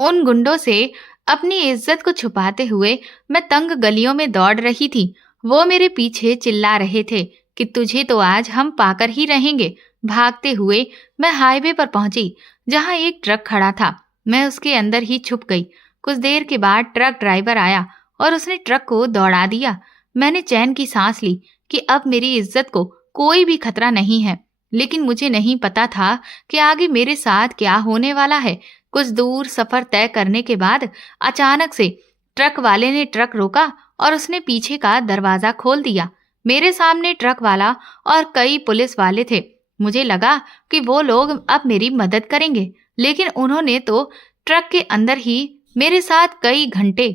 उन गुंडों से अपनी इज्जत को छुपाते हुए मैं तंग गलियों में दौड़ रही थी। वो मेरे पीछे चिल्ला रहे थे कि तुझे तो आज हम पाकर ही रहेंगे। भागते हुए मैं हाईवे पर पहुंची, जहां एक ट्रक खड़ा था। मैं उसके अंदर ही छुप गई। कुछ देर के बाद ट्रक ड्राइवर आया और उसने ट्रक को दौड़ा दिया। मैंने चैन की सांस ली कि अब मेरी इज्जत को कोई भी खतरा नहीं है। लेकिन मुझे नहीं पता था कि आगे मेरे साथ क्या होने वाला है। कुछ दूर सफर तय करने के बाद अचानक से ट्रक वाले ने ट्रक रोका और उसने पीछे का दरवाजा खोल दिया। मेरे सामने ट्रक वाला और कई पुलिस वाले थे। मुझे लगा कि वो लोग अब मेरी मदद करेंगे, लेकिन उन्होंने तो ट्रक के अंदर ही मेरे साथ कई घंटे।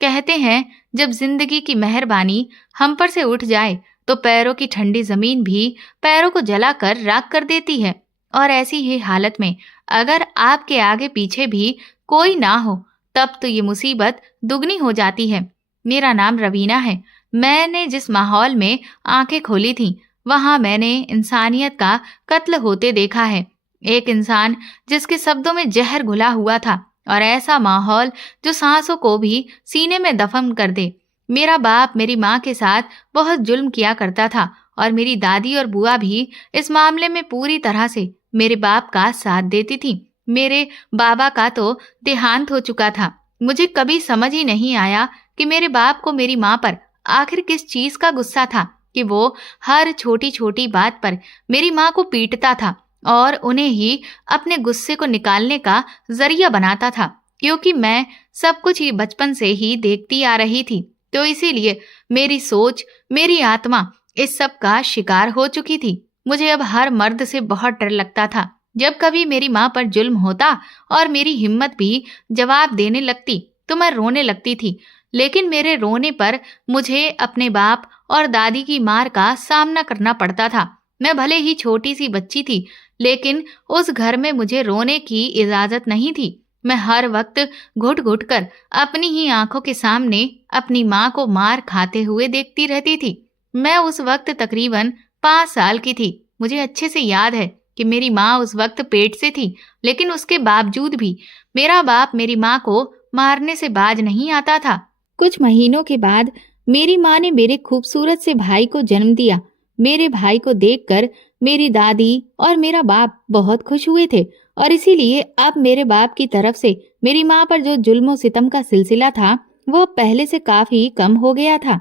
कहते हैं, जब जिंदगी की मेहरबानी हम पर से उठ जाए तो पैरों की ठंडी जमीन भी पैरों को जलाकर राख कर देती है। और ऐसी ही हालत में अगर आपके आगे पीछे भी कोई ना हो, तब तो ये मुसीबत दुगनी हो जाती है। मेरा नाम रवीना है। मैंने जिस माहौल में आंखें खोली थी, वहां मैंने इंसानियत का कत्ल होते देखा है। एक इंसान जिसके शब्दों में जहर घुला हुआ था, और ऐसा माहौल जो सांसों को भी सीने में दफन कर दे। मेरा बाप मेरी माँ के साथ बहुत जुल्म किया करता था, और मेरी दादी और बुआ भी इस मामले में पूरी तरह से मेरे बाप का साथ देती थी। मेरे बाबा का तो देहांत हो चुका था। मुझे कभी समझ ही नहीं आया कि मेरे बाप को मेरी माँ पर आखिर किस चीज का गुस्सा था कि वो हर छोटी छोटी बात पर मेरी माँ को पीटता था और उन्हें ही अपने गुस्से को निकालने का जरिया बनाता था। क्योंकि मैं सब कुछ ही बचपन से ही देखती आ रही थी, तो इसीलिए मेरी सोच, मेरी आत्मा इस सब का शिकार हो चुकी थी। मुझे अब हर मर्द से बहुत डर लगता था। जब कभी मेरी माँ पर जुल्म होता और मेरी हिम्मत भी जवाब देने लगती तो मैं रोने लगती थी। लेकिन मेरे रोने पर मुझे अपने बाप और दादी की मार का सामना करना पड़ता था। मैं भले ही छोटी सी बच्ची थी, लेकिन उस घर में मुझे रोने की इजाजत नहीं थी। मैं हर वक्त घुट घुट कर अपनी ही आंखों के सामने अपनी माँ को मार खाते हुए देखती रहती थी। मैं उस वक्त तकरीबन 5 साल की थी। मुझे अच्छे से याद है कि मेरी माँ उस वक्त पेट से थी, लेकिन उसके बावजूद भी मेरा बाप मेरी माँ को मारने से बाज नहीं आता था। कुछ महीनों के बाद मेरी माँ ने मेरे खूबसूरत से भाई को जन्म दिया। मेरे भाई को देखकर मेरी दादी और मेरा बाप बहुत खुश हुए थे, और इसीलिए अब मेरे बाप की तरफ से मेरी माँ पर जो जुल्म सितम का सिलसिला था, वो पहले से काफी कम हो गया था।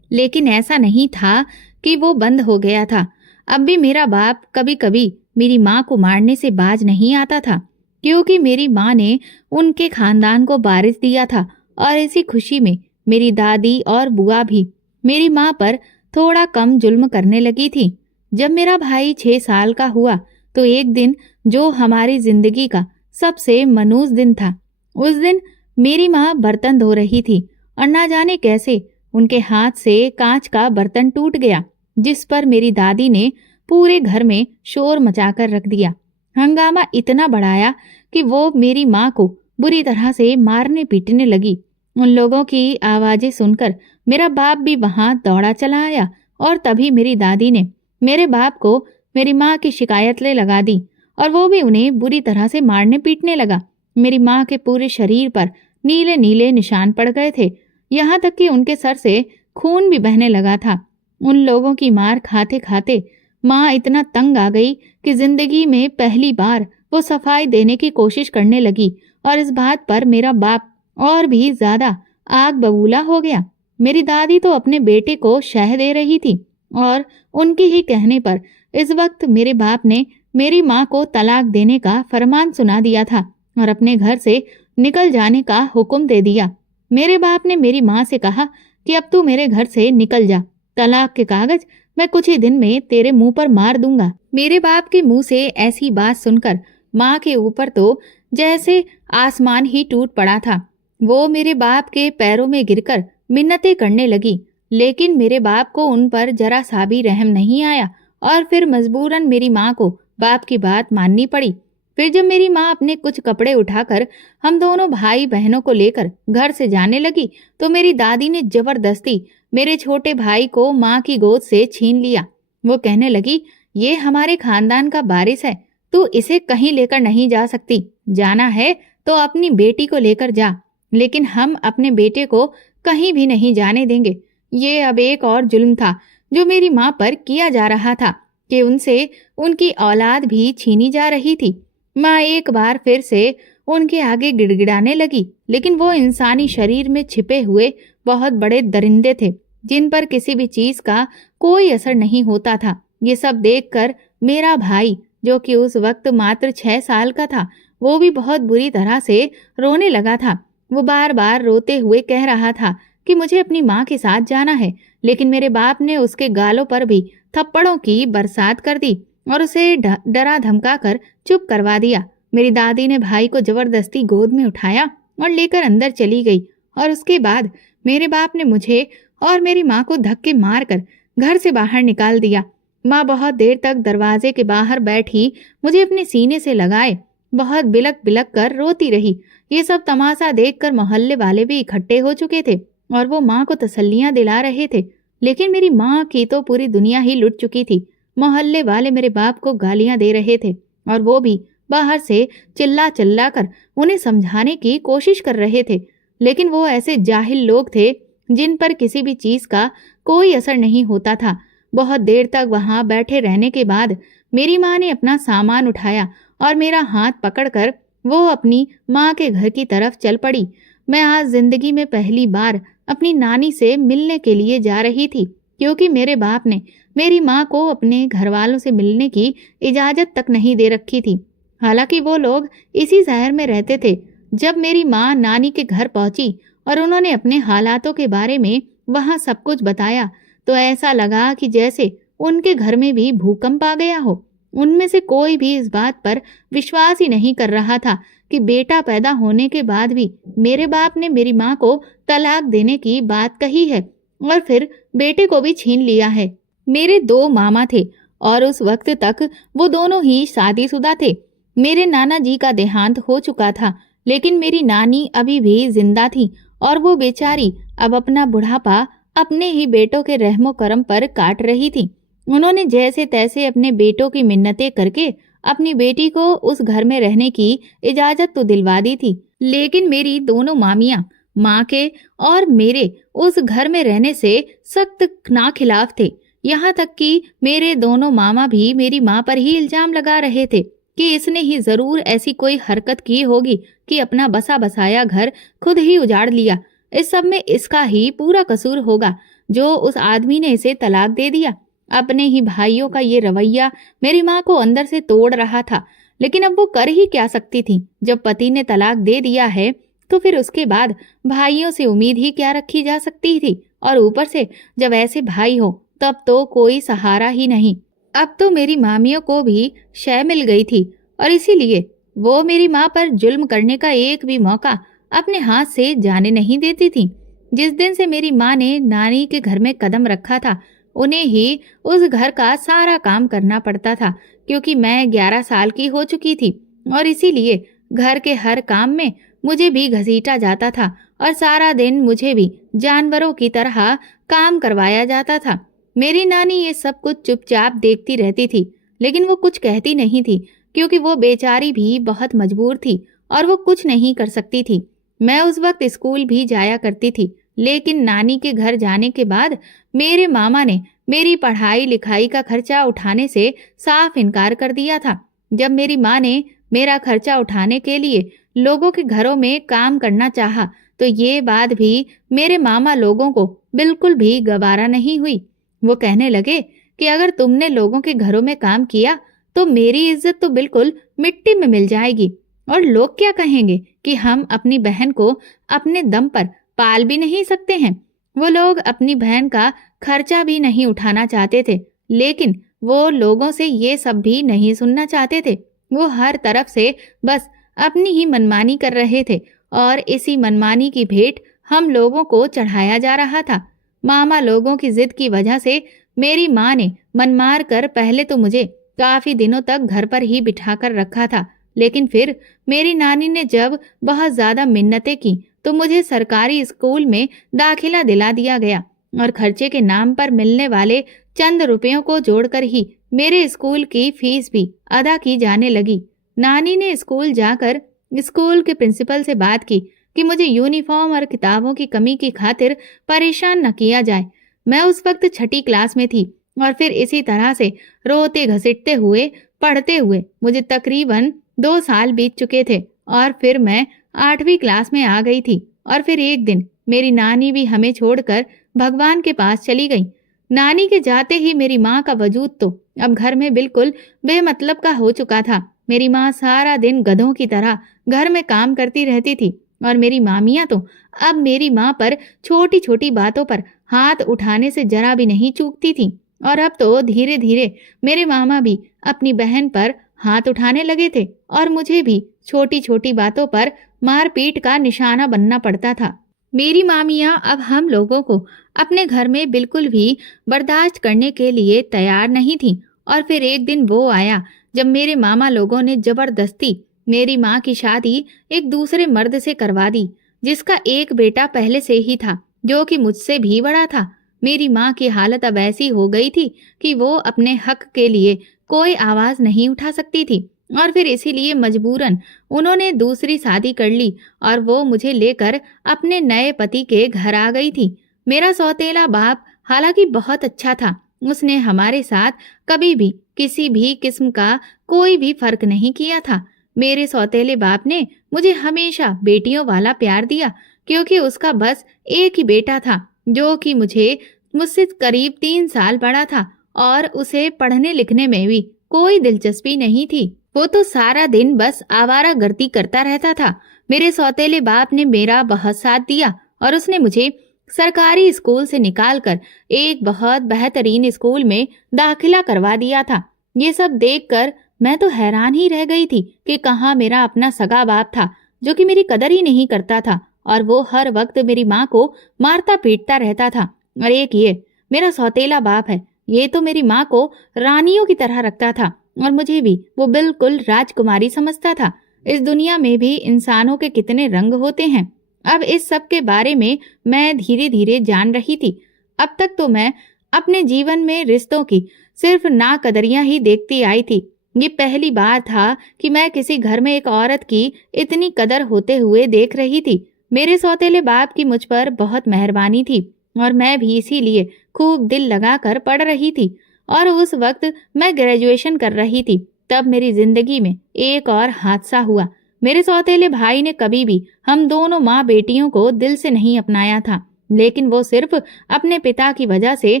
लेकिन ऐसा नहीं था कि वो बंद हो गया था। अब भी मेरा बाप कभी कभी मेरी माँ को मारने से बाज नहीं आता था, क्योंकि मेरी माँ ने उनके खानदान को वारिस दिया था। और इसी खुशी में मेरी दादी और बुआ भी मेरी माँ पर थोड़ा कम जुल्म करने लगी थी। जब मेरा भाई 6 साल का हुआ तो एक दिन, जो हमारी जिंदगी का सबसे मनूस दिन था, उस दिन मेरी माँ बर्तन धो रही थी और ना जाने कैसे उनके हाथ से कांच का बर्तन टूट गया, जिस पर मेरी दादी ने पूरे घर में शोर मचाकर रख दिया। हंगामा इतना बढ़ाया कि वो मेरी माँ को बुरी तरह से मारने पीटने लगी। उन लोगों की आवाजें सुनकर मेरा बाप भी वहां दौड़ा चला आया, और तभी मेरी दादी ने मेरे बाप को मेरी माँ की शिकायतें लगा दी, और वो भी उन्हें बुरी तरह से मारने पीटने लगा। मेरी माँ के पूरे शरीर पर नीले नीले निशान पड़ गए थे, यहाँ तक कि उनके सर से खून भी बहने लगा था। उन लोगों की मार खाते खाते माँ इतना तंग आ गई कि जिंदगी में पहली बार वो सफाई देने की कोशिश करने लगी, और इस बात पर मेरा बाप और भी ज्यादा आग बबूला हो गया। मेरी दादी तो अपने बेटे को शह दे रही थी, और उनके ही कहने पर इस वक्त मेरे बाप ने मेरी माँ को तलाक देने का फरमान सुना दिया था और अपने घर से निकल जाने का हुक्म दे दिया। मेरे बाप ने मेरी माँ से कहा कि अब तू मेरे घर से निकल जा, तलाक के कागज मैं कुछ ही दिन में तेरे मुंह पर मार दूंगा। मेरे बाप के मुंह से ऐसी बात सुनकर माँ के ऊपर तो जैसे आसमान ही टूट पड़ा था। वो मेरे बाप के पैरों में गिरकर मिन्नतें करने लगी, लेकिन मेरे बाप को उन पर जरा सा भी रहम नहीं आया, और फिर मजबूरन मेरी माँ को बाप की बात माननी पड़ी। फिर जब मेरी माँ अपने कुछ कपड़े उठाकर हम दोनों भाई बहनों को लेकर घर से जाने लगी, तो मेरी दादी ने जबरदस्ती मेरे छोटे भाई को माँ की गोद से छीन लिया। वो कहने लगी, ये हमारे खानदान का वारिस है, तू इसे कहीं लेकर नहीं जा सकती, जाना है तो अपनी बेटी को लेकर जा, लेकिन हम अपने बेटे को कहीं भी नहीं जाने देंगे। ये अब एक और जुल्म था जो मेरी माँ पर किया जा रहा था कि उनसे उनकी औलाद भी छीनी जा रही थी। माँ एक बार फिर से उनके आगे गिड़गिड़ाने लगी, लेकिन वो इंसानी शरीर में छिपे हुए बहुत बड़े दरिंदे थे जिन पर किसी भी चीज का कोई असर नहीं होता था। ये सब देखकर मेरा भाई, जो कि उस वक्त मात्र 6 साल का था, वो भी बहुत बुरी तरह से रोने लगा था। वो बार बार रोते हुए कह रहा था कि मुझे अपनी माँ के साथ जाना है, लेकिन मेरे बाप ने उसके गालों पर भी थप्पड़ों की बरसात कर दी और उसे डरा धमका कर चुप करवा दिया। मेरी दादी ने भाई को जबरदस्ती गोद में उठाया और लेकर अंदर चली गई और उसके बाद मेरे बाप ने मुझे और मेरी माँ को धक्के मारकर घर से बाहर निकाल दिया। माँ बहुत देर तक दरवाजे के बाहर बैठी मुझे अपने सीने से लगाए बहुत बिलक बिलक कर रोती रही। ये सब तमाशा देखकर मोहल्ले वाले भी इकट्ठे हो चुके थे और वो माँ को तसल्लियां दिला रहे थे, लेकिन मेरी माँ की तो पूरी दुनिया ही लुट चुकी थी। मोहल्ले वाले मेरे बाप को गालियां दे रहे थे और वो भी बाहर से चिल्ला चिल्ला कर उन्हें समझाने की कोशिश कर रहे थे, लेकिन वो ऐसे जाहिल लोग थे जिन पर किसी भी चीज का कोई असर नहीं होता था। बहुत देर तक वहां बैठे रहने के बाद मेरी माँ ने अपना सामान उठाया और मेरा हाथ पकड़कर वो अपनी माँ के घर की तरफ चल पड़ी। मैं आज जिंदगी में पहली बार अपनी नानी से मिलने के लिए जा रही थी, क्योंकि मेरे बाप ने मेरी माँ को अपने घर वालों से मिलने की इजाजत तक नहीं दे रखी थी। हालांकि वो लोग इसी शहर में रहते थे। जब मेरी माँ नानी के घर पहुंची और उन्होंने अपने हालातों के बारे में वहां सब कुछ बताया, तो ऐसा लगा कि जैसे उनके घर में भी भूकंप आ गया हो। उनमें से कोई भी इस बात पर विश्वास ही नहीं कर रहा था कि बेटा पैदा होने के बाद भी मेरे बाप ने मेरी माँ को तलाक देने की बात कही है और फिर बेटे को भी छीन लिया है। मेरे 2 मामा थे और उस वक्त तक वो दोनों ही शादीशुदा थे। मेरे नाना जी का देहांत हो चुका था, लेकिन मेरी नानी अभी भी जिंदा थी और वो बेचारी अब अपना बुढ़ापा अपने ही बेटों के रहमो करम पर काट रही थी। उन्होंने जैसे तैसे अपने बेटों की मिन्नतें करके अपनी बेटी को उस घर में रहने की इजाजत तो दिलवा दी थी, लेकिन मेरी दोनों मामियां माँ के और मेरे उस घर में रहने से सख्त ना खिलाफ थे। यहाँ तक कि मेरे दोनों मामा भी मेरी माँ पर ही इल्जाम लगा रहे थे कि इसने ही जरूर ऐसी कोई हरकत की होगी कि अपना बसा बसाया घर खुद ही उजाड़ लिया। इस सब में इसका ही पूरा कसूर होगा जो उस आदमी ने इसे तलाक दे दिया। अपने ही भाइयों का ये रवैया मेरी माँ को अंदर से तोड़ रहा था, लेकिन अब वो कर ही क्या सकती थी। जब पति ने तलाक दे दिया है तो फिर उसके बाद भाइयों से उम्मीद ही क्या रखी जा सकती थी, और ऊपर से जब ऐसे भाई हो तब तो कोई सहारा ही नहीं। अब तो मेरी मामियों को भी शय मिल गई थी और इसीलिए वो मेरी माँ पर जुल्म करने का एक भी मौका अपने हाथ से जाने नहीं देती थी। जिस दिन से मेरी माँ ने नानी के घर में कदम रखा था, उन्हें ही उस घर का सारा काम करना पड़ता था, क्योंकि मैं 11 साल की हो चुकी थी और इसीलिए घर के हर काम में मुझे भी घसीटा जाता था और सारा दिन मुझे भी जानवरों की तरह काम करवाया जाता था। मेरी नानी ये सब कुछ चुपचाप देखती रहती थी, लेकिन वो कुछ कहती नहीं थी, क्योंकि वो बेचारी भी बहुत मजबूर थी और वो कुछ नहीं कर सकती थी। मैं उस वक्त स्कूल भी जाया करती थी, लेकिन नानी के घर जाने के बाद मेरे मामा ने मेरी पढ़ाई लिखाई का खर्चा उठाने से साफ इनकार कर दिया था। जब मेरी माँ ने मेरा खर्चा उठाने के लिए लोगों के घरों में काम करना चाहा, तो ये बात भी मेरे मामा लोगों को बिल्कुल भी गवारा नहीं हुई। वो कहने लगे कि अगर तुमने लोगों के घरों में काम किया तो मेरी इज्जत तो बिल्कुल मिट्टी में मिल जाएगी, और लोग क्या कहेंगे कि हम अपनी बहन को अपने दम पर पाल भी नहीं सकते हैं। वो लोग अपनी बहन का खर्चा भी नहीं उठाना चाहते थे, लेकिन वो लोगों से ये सब भी नहीं सुनना चाहते थे। वो हर तरफ से बस अपनी ही मनमानी कर रहे थे और इसी मनमानी की भेंट हम लोगों को चढ़ाया जा रहा था। मामा लोगों की जिद की वजह से मेरी माँ ने मन मार कर पहले तो मुझे काफी दिनों तक घर पर ही बिठा कर रखा था, लेकिन फिर मेरी नानी ने जब बहुत ज्यादा मिन्नतें की तो मुझे सरकारी स्कूल में दाखिला दिला दिया गया और खर्चे के नाम पर मिलने वाले चंद रुपयों को जोड़कर ही मेरे स्कूल की फीस भी अदा की जाने लगी। नानी ने स्कूल जाकर स्कूल के प्रिंसिपल से बात की कि मुझे यूनिफॉर्म और किताबों की कमी की खातिर परेशान न किया जाए। मैं उस वक्त छठी क्लास में थी और फिर इसी तरह से रोते घसीटते हुए पढ़ते हुए मुझे तकरीबन 2 साल बीत चुके थे और फिर मैं 8वीं क्लास में आ गई थी। और फिर एक दिन मेरी नानी भी हमें छोड़कर भगवान के पास चली गई। नानी के जाते ही मेरी माँ का वजूद तो अब घर में बिल्कुल बेमतलब का हो चुका था। मेरी माँ सारा दिन गधों की तरह घर में काम करती रहती थी और मेरी मामियाँ तो अब मेरी माँ पर छोटी छोटी बातों पर हाथ उठाने से जरा भी नहीं चूकती थी। और अब तो धीरे धीरे मेरे मामा भी अपनी बहन पर हाथ उठाने लगे थे और मुझे भी छोटी छोटी बातों पर मारपीट का निशाना बनना पड़ता था। मेरी मामियाँ अब हम लोगों को अपने घर में बिल्कुल भी बर्दाश्त करने के लिए तैयार नहीं थी। और फिर एक दिन वो आया जब मेरे मामा लोगों ने जबरदस्ती मेरी माँ की शादी एक दूसरे मर्द से करवा दी, जिसका एक बेटा पहले से ही था जो कि मुझसे भी बड़ा था। मेरी माँ की हालत अब ऐसी हो गई थी कि वो अपने हक के लिए कोई आवाज नहीं उठा सकती थी और फिर इसीलिए मजबूरन उन्होंने दूसरी शादी कर ली और वो मुझे लेकर अपने नए पति के घर आ गई थी। मेरा सौतेला बाप हालांकि बहुत अच्छा था। उसने हमारे साथ कभी भी किसी भी किस्म का कोई भी फर्क नहीं किया था। मेरे सौतेले बाप ने मुझे हमेशा बेटियों वाला प्यार दिया क्योंकि उसका बस एक ही बेटा था जो कि मुझसे करीब 3 साल बड़ा था और उसे पढ़ने लिखने में भी कोई दिलचस्पी नहीं थी। वो तो सारा दिन बस आवारागर्दी करता रहता था। मेरे सौतेले बाप ने मेरा बहुत साथ दिया और उसने मुझे सरकारी स्कूल से निकालकर एक बहुत बेहतरीन स्कूल में दाखिला करवा दिया था। ये सब देखकर मैं तो हैरान ही रह गई थी कि कहाँ मेरा अपना सगा बाप था जो कि मेरी कदर ही नहीं करता था और वो हर वक्त मेरी माँ को मारता पीटता रहता था। और एक ये मेरा सौतेला बाप है, ये तो मेरी माँ को रानियों की तरह रखता था और मुझे भी वो बिल्कुल राजकुमारी समझता था। इस दुनिया में भी इंसानों के कितने रंग होते हैं, अब इस सब के बारे में मैं धीरे धीरे जान रही थी। अब तक तो मैं अपने जीवन में रिश्तों की सिर्फ नाकदरियां ही देखती आई थी। ये पहली बार था कि मैं किसी घर में एक औरत की इतनी कदर होते हुए देख रही थी। मेरे सौतेले बाप की मुझ पर बहुत मेहरबानी थी और मैं भी इसीलिए खूब दिल लगाकर पढ़ रही थी। और उस वक्त मैं ग्रेजुएशन कर रही थी। तब मेरी जिंदगी में एक और हादसा हुआ। मेरे सौतेले भाई ने कभी भी हम दोनों माँ बेटियों को दिल से नहीं अपनाया था, लेकिन वो सिर्फ अपने पिता की वजह से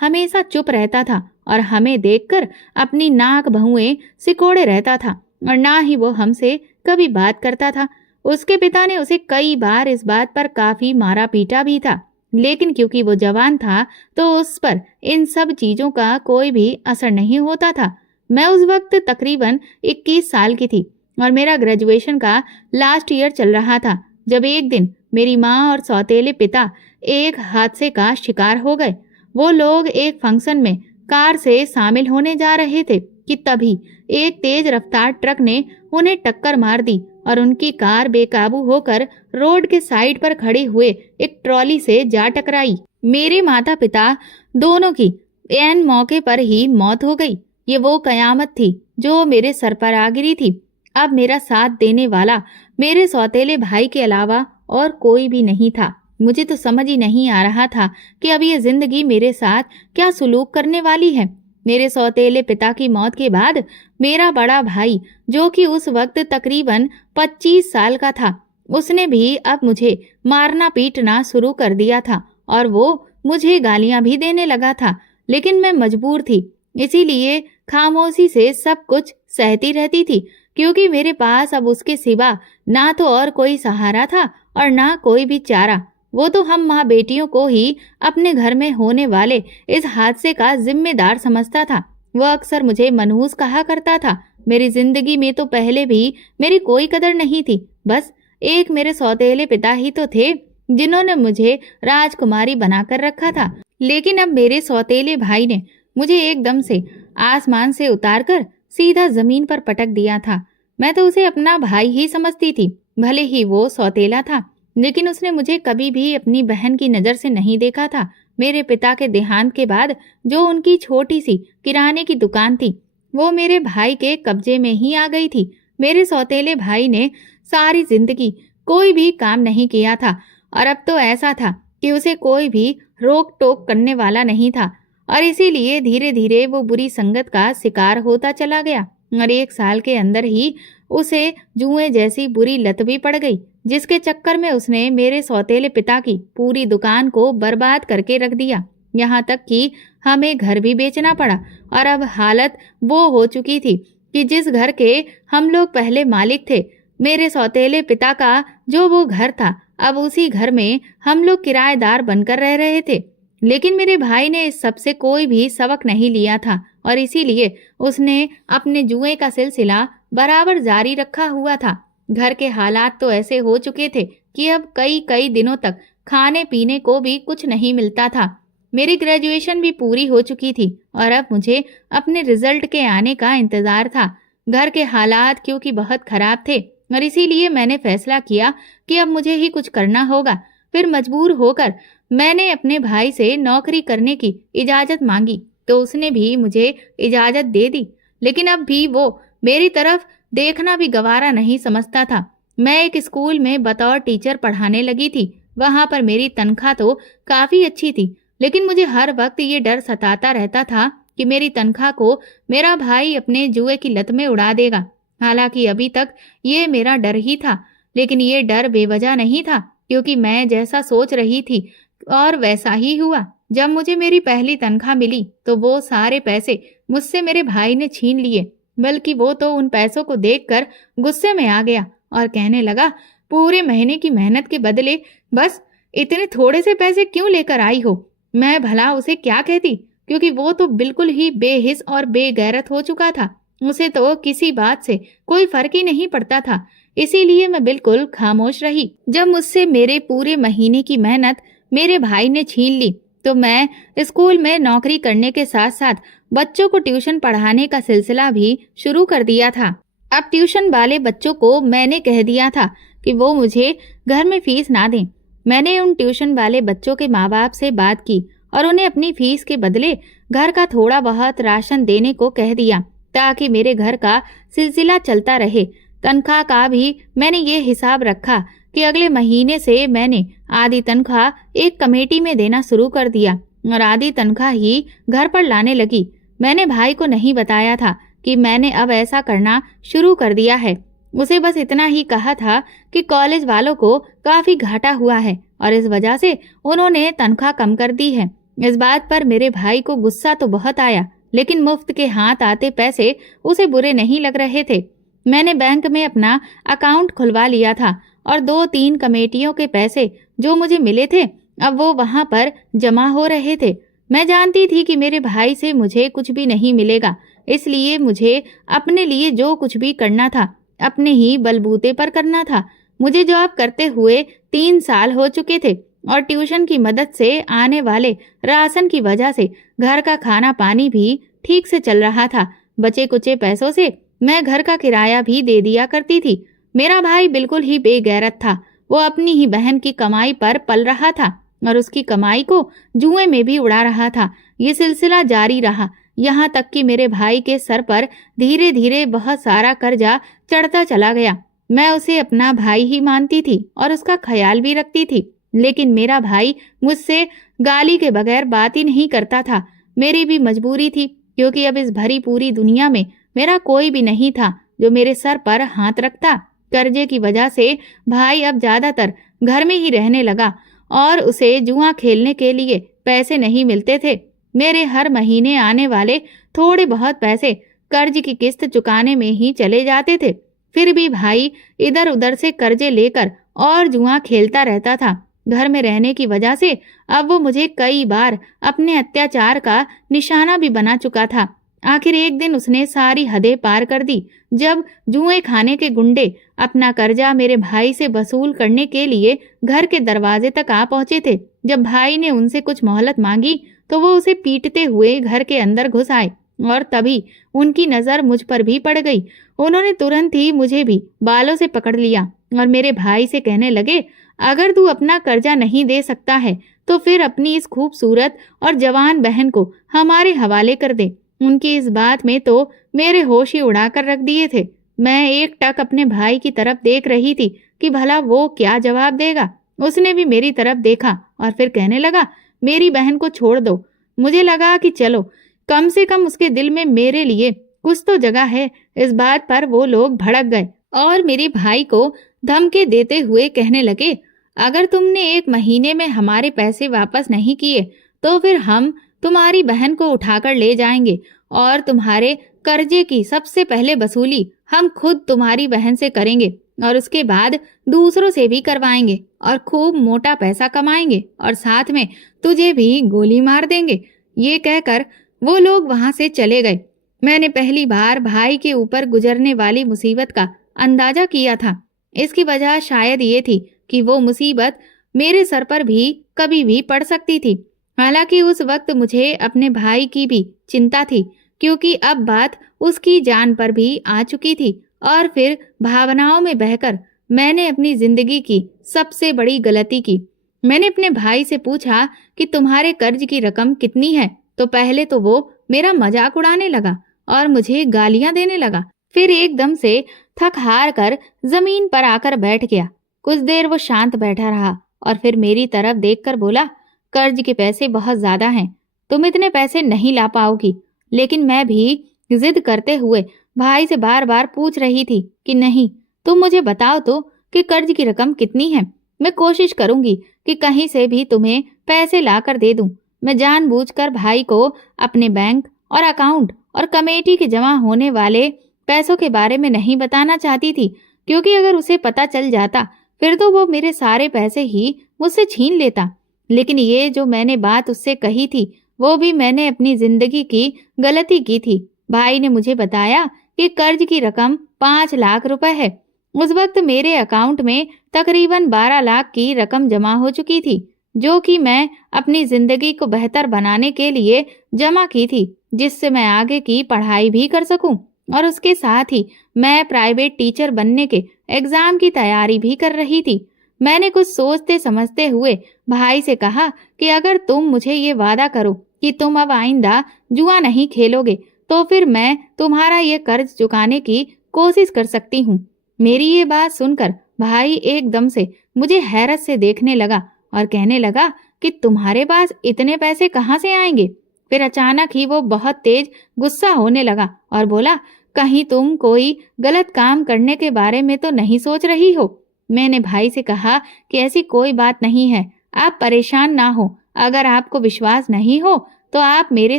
हमेशा चुप रहता था और हमें देखकर अपनी नाक बहुएं सिकोड़े रहता था और ना ही वो हमसे कभी बात करता था। उसके पिता ने उसे कई बार इस बात पर काफी मारा पीटा भी था, लेकिन क्योंकि वो जवान था तो उस पर इन सब चीजों का कोई भी असर नहीं होता था। मैं उस वक्त तकरीबन 21 साल की थी और मेरा ग्रेजुएशन का लास्ट ईयर चल रहा था जब एक दिन मेरी माँ और सौतेले पिता एक हादसे का शिकार हो गए। वो लोग एक फंक्शन में कार से शामिल होने जा रहे थे कि तभी एक तेज रफ्तार ट्रक ने उन्हें टक्कर मार दी और उनकी कार बेकाबू होकर रोड के साइड पर खड़े हुए एक ट्रॉली से जा टकराई। मेरे माता पिता दोनों की ऐन मौके पर ही मौत हो गई। ये वो कयामत थी जो मेरे सर पर आ गिरी थी। अब मेरा साथ देने वाला मेरे सौतेले भाई के अलावा और कोई भी नहीं था। मुझे तो समझ ही नहीं आ रहा था कि अब ये जिंदगी मेरे साथ क्या सुलूक करने वाली है। मेरे सौतेले पिता की मौत के बाद मेरा बड़ा भाई, जो कि उस वक्त तकरीबन 25 साल का था, उसने भी अब मुझे मारना पीटना शुरू कर दिया था और वो मुझे गालियां भी देने लगा था। लेकिन मैं मजबूर थी, इसीलिए खामोशी से सब कुछ सहती रहती थी, क्योंकि मेरे पास अब उसके सिवा ना तो और कोई सहारा था और ना कोई भी चारा। वो तो हम माँ बेटियों को ही अपने घर में होने वाले इस हादसे का जिम्मेदार समझता था। वो अक्सर मुझे मनहूस कहा करता था। मेरी जिंदगी में तो पहले भी मेरी कोई कदर नहीं थी, बस एक मेरे सौतेले पिता ही तो थे जिन्होंने मुझे राजकुमारी बनाकर रखा था। लेकिन अब मेरे सौतेले भाई ने मुझे एकदम से आसमान से उतारकर सीधा जमीन पर पटक दिया था। मैं तो उसे अपना भाई ही समझती थी, भले ही वो सौतेला था, लेकिन उसने मुझे कभी भी अपनी बहन की नजर से नहीं देखा था। मेरे पिता के देहांत के बाद जो उनकी छोटी सी किराने की दुकान थी, वो मेरे भाई के कब्जे में ही आ गई थी। मेरे सौतेले भाई ने सारी जिंदगी कोई भी काम नहीं किया था और अब तो ऐसा था कि उसे कोई भी रोक टोक करने वाला नहीं था और इसीलिए धीरे धीरे वो बुरी संगत का शिकार होता चला गया और 1 साल के अंदर ही उसे जुए जैसी बुरी लत भी पड़ गई, जिसके चक्कर में उसने मेरे सौतेले पिता की पूरी दुकान को बर्बाद करके रख दिया। यहाँ तक कि हमें घर भी बेचना पड़ा और अब हालत वो हो चुकी थी कि जिस घर के हम लोग पहले मालिक थे, मेरे सौतेले पिता का जो वो घर था, अब उसी घर में हम लोग किराएदार बनकर रह रहे थे। लेकिन मेरे भाई ने इस सब से कोई भी सबक नहीं लिया था और इसीलिए उसने अपने जुए का सिलसिला बराबर जारी रखा हुआ था। घर के हालात तो ऐसे हो चुके थे कि अब कई कई दिनों तक खाने पीने को भी कुछ नहीं मिलता था। मेरी ग्रेजुएशन भी पूरी हो चुकी थी और अब मुझे अपने रिजल्ट के आने का इंतजार था। घर के हालात क्योंकि बहुत खराब थे और इसीलिए मैंने फैसला किया कि अब मुझे ही कुछ करना होगा। फिर मजबूर होकर मैंने अपने भाई से नौकरी करने की इजाजत मांगी तो उसने भी मुझे इजाजत दे दी, लेकिन अब भी वो मेरी तरफ देखना भी गवारा नहीं समझता था। मैं एक स्कूल में बतौर टीचर पढ़ाने लगी थी। वहां पर मेरी तनख्वाह तो काफी अच्छी थी, लेकिन मुझे हर वक्त ये डर सताता रहता था कि मेरी तनख्वाह को मेरा भाई अपने जुए की लत में उड़ा देगा। हालांकि अभी तक ये मेरा डर ही था, लेकिन ये डर बेवजह नहीं था, क्योंकि मैं जैसा सोच रही थी और वैसा ही हुआ। जब मुझे मेरी पहली तनख्वाह मिली तो वो सारे पैसे मुझसे मेरे भाई ने छीन लिए, बल्कि वो तो उन पैसों को देखकर गुस्से में आ गया और कहने लगा, पूरे महीने की मेहनत के बदले बस इतने थोड़े से पैसे क्यों लेकर आई हो। मैं भला उसे क्या कहती, क्योंकि वो तो बिल्कुल ही बेहिस और बेगैरत हो चुका था। उसे तो किसी बात से कोई फर्क ही नहीं पड़ता था। इसीलिए मैं बिल्कुल खामोश रही। जब मुझसे मेरे पूरे महीने की मेहनत मेरे भाई ने छीन ली तो मैं स्कूल में नौकरी करने के साथ साथ बच्चों को ट्यूशन पढ़ाने का सिलसिला भी शुरू कर दिया था। अब ट्यूशन वाले बच्चों को मैंने कह दिया था कि वो मुझे घर में फीस ना दें। मैंने उन ट्यूशन वाले बच्चों के माँ बाप से बात की और उन्हें अपनी फीस के बदले घर का थोड़ा बहुत राशन देने को कह दिया, ताकि मेरे घर का सिलसिला चलता रहे। तनख्वाह का भी मैंने ये हिसाब रखा कि अगले महीने से मैंने आधी तनख्वाह एक कमेटी में देना शुरू कर दिया और आधी तनख्वाह ही घर पर लाने लगी। मैंने भाई को नहीं बताया था कि मैंने अब ऐसा करना शुरू कर दिया है। उसे बस इतना ही कहा था कि कॉलेज वालों को काफी घाटा हुआ है और इस वजह से उन्होंने तनख्वाह कम कर दी है। इस बात पर मेरे भाई को गुस्सा तो बहुत आया, लेकिन मुफ्त के हाथ आते पैसे उसे बुरे नहीं लग रहे थे। मैंने बैंक में अपना अकाउंट खुलवा लिया था और 2-3 कमेटियों के पैसे जो मुझे मिले थे अब वो वहां पर जमा हो रहे थे। मैं जानती थी कि मेरे भाई से मुझे कुछ भी नहीं मिलेगा, इसलिए मुझे अपने लिए जो कुछ भी करना था अपने ही बलबूते पर करना था। मुझे जॉब करते हुए 3 साल हो चुके थे और ट्यूशन की मदद से आने वाले राशन की वजह से घर का खाना पानी भी ठीक से चल रहा था। बचे कुचे पैसों से मैं घर का किराया भी दे दिया करती थी। मेरा भाई बिल्कुल ही बेगैरत था। वो अपनी ही बहन की कमाई पर पल रहा था और उसकी कमाई को जुए में भी उड़ा रहा था। ये सिलसिला जारी रहा, यहाँ तक कि मेरे भाई के सर पर धीरे धीरे बहुत सारा कर्जा चढ़ता चला गया। मैं उसे अपना भाई ही मानती थी और उसका ख्याल भी रखती थी, लेकिन मेरा भाई मुझसे गाली के बगैर बात ही नहीं करता था। मेरी भी मजबूरी थी, क्योंकि अब इस भरी पूरी दुनिया में मेरा कोई भी नहीं था जो मेरे सर पर हाथ रखता। कर्जे की वजह से भाई अब ज्यादातर घर में ही रहने लगा और उसे जुआ खेलने के लिए पैसे नहीं मिलते थे। मेरे हर महीने आने वाले थोड़े बहुत पैसे कर्ज की किस्त चुकाने में ही चले जाते थे। फिर भी भाई इधर उधर से कर्जे लेकर और जुआ खेलता रहता था। घर में रहने की वजह से अब वो मुझे कई बार अपने अत्याचार का निशाना भी बना चुका था। आखिर एक दिन उसने सारी हदें पार कर दी, जब जुए खाने के गुंडे अपना कर्जा मेरे भाई से वसूल करने के लिए घर के दरवाजे तक आ पहुंचे थे। जब भाई ने उनसे कुछ मोहलत मांगी तो वो उसे पीटते हुए घर के अंदर घुस आए और तभी उनकी नजर मुझ पर भी पड़ गई। उन्होंने तुरंत ही मुझे भी बालों से पकड़ लिया और मेरे भाई से कहने लगे, अगर तू अपना कर्जा नहीं दे सकता है तो फिर अपनी इस खूबसूरत और जवान बहन को हमारे हवाले कर दे। उनकी इस बात में तो मेरे होश ही उड़ा कर रख दिए थे। मैं एकटक अपने भाई की तरफ देख रही थी कि भला वो क्या जवाब देगा। उसने भी मेरी तरफ देखा और फिर कहने लगा, मेरी बहन को छोड़ दो। मुझे लगा कि चलो, कम से कम उसके दिल में मेरे लिए कुछ तो जगह है। इस बात पर वो लोग भड़क गए और मेरे भाई को धमकी देते हुए कहने लगे, अगर तुमने 1 महीने में हमारे पैसे वापस नहीं किए तो फिर हम तुम्हारी बहन को उठाकर ले जाएंगे और तुम्हारे कर्जे की सबसे पहले वसूली हम खुद तुम्हारी बहन से करेंगे और उसके बाद दूसरों से भी करवाएंगे और खूब मोटा पैसा कमाएंगे और साथ में तुझे भी गोली मार देंगे। ये कहकर वो लोग वहां से चले गए। मैंने पहली बार भाई के ऊपर गुजरने वाली मुसीबत का अंदाजा किया था। इसकी वजह शायद ये थी कि वो मुसीबत मेरे सर पर भी कभी भी पड़ सकती थी। हालांकि उस वक्त मुझे अपने भाई की भी चिंता थी, क्योंकि अब बात उसकी जान पर भी आ चुकी थी। और फिर भावनाओं में बहकर मैंने अपनी जिंदगी की सबसे बड़ी गलती की। मैंने अपने भाई से पूछा कि तुम्हारे कर्ज की रकम कितनी है, तो पहले तो वो मेरा मजाक उड़ाने लगा और मुझे गालियां देने लगा। फिर एकदम से थक हार कर जमीन पर आकर बैठ गया। कुछ देर वो शांत बैठा रहा और फिर मेरी तरफ देखकर बोला, कर्ज के पैसे बहुत ज्यादा हैं, तुम इतने पैसे नहीं ला पाओगी। लेकिन मैं भी जिद करते हुए भाई से बार बार पूछ रही थी कि नहीं, तुम मुझे बताओ तो कि कर्ज की रकम कितनी है। मैं कोशिश करूंगी कि कहीं से भी तुम्हें पैसे लाकर दे दूं। मैं जानबूझकर भाई को अपने बैंक और अकाउंट और कमेटी के जमा होने वाले पैसों के बारे में नहीं बताना चाहती थी, क्योंकि अगर उसे पता चल जाता फिर तो वो मेरे सारे पैसे ही मुझसे छीन लेता। लेकिन ये जो मैंने बात उससे कही थी वो भी मैंने अपनी जिंदगी की गलती की थी। भाई ने मुझे बताया कि कर्ज की रकम 5 लाख रुपए है। उस वक्त मेरे अकाउंट में तकरीबन 12 लाख की रकम जमा हो चुकी थी, जो कि मैं अपनी जिंदगी को बेहतर बनाने के लिए जमा की थी, जिससे मैं आगे की पढ़ाई भी कर सकूं और उसके साथ ही मैं प्राइवेट टीचर बनने के एग्जाम की तैयारी भी कर रही थी। मैंने कुछ सोचते समझते हुए भाई से कहा कि अगर तुम मुझे ये वादा करो कि तुम अब आइंदा जुआ नहीं खेलोगे तो फिर मैं तुम्हारा ये कर्ज चुकाने की कोशिश कर सकती हूँ। मेरी ये बात सुनकर भाई एकदम से मुझे हैरत से देखने लगा और कहने लगा कि तुम्हारे पास इतने पैसे कहाँ से आएंगे। फिर अचानक ही वो बहुत तेज गुस्सा होने लगा और बोला, कहीं तुम कोई गलत काम करने के बारे में तो नहीं सोच रही हो। मैंने भाई से कहा कि ऐसी कोई बात नहीं है, आप परेशान ना हो। अगर आपको विश्वास नहीं हो तो आप मेरे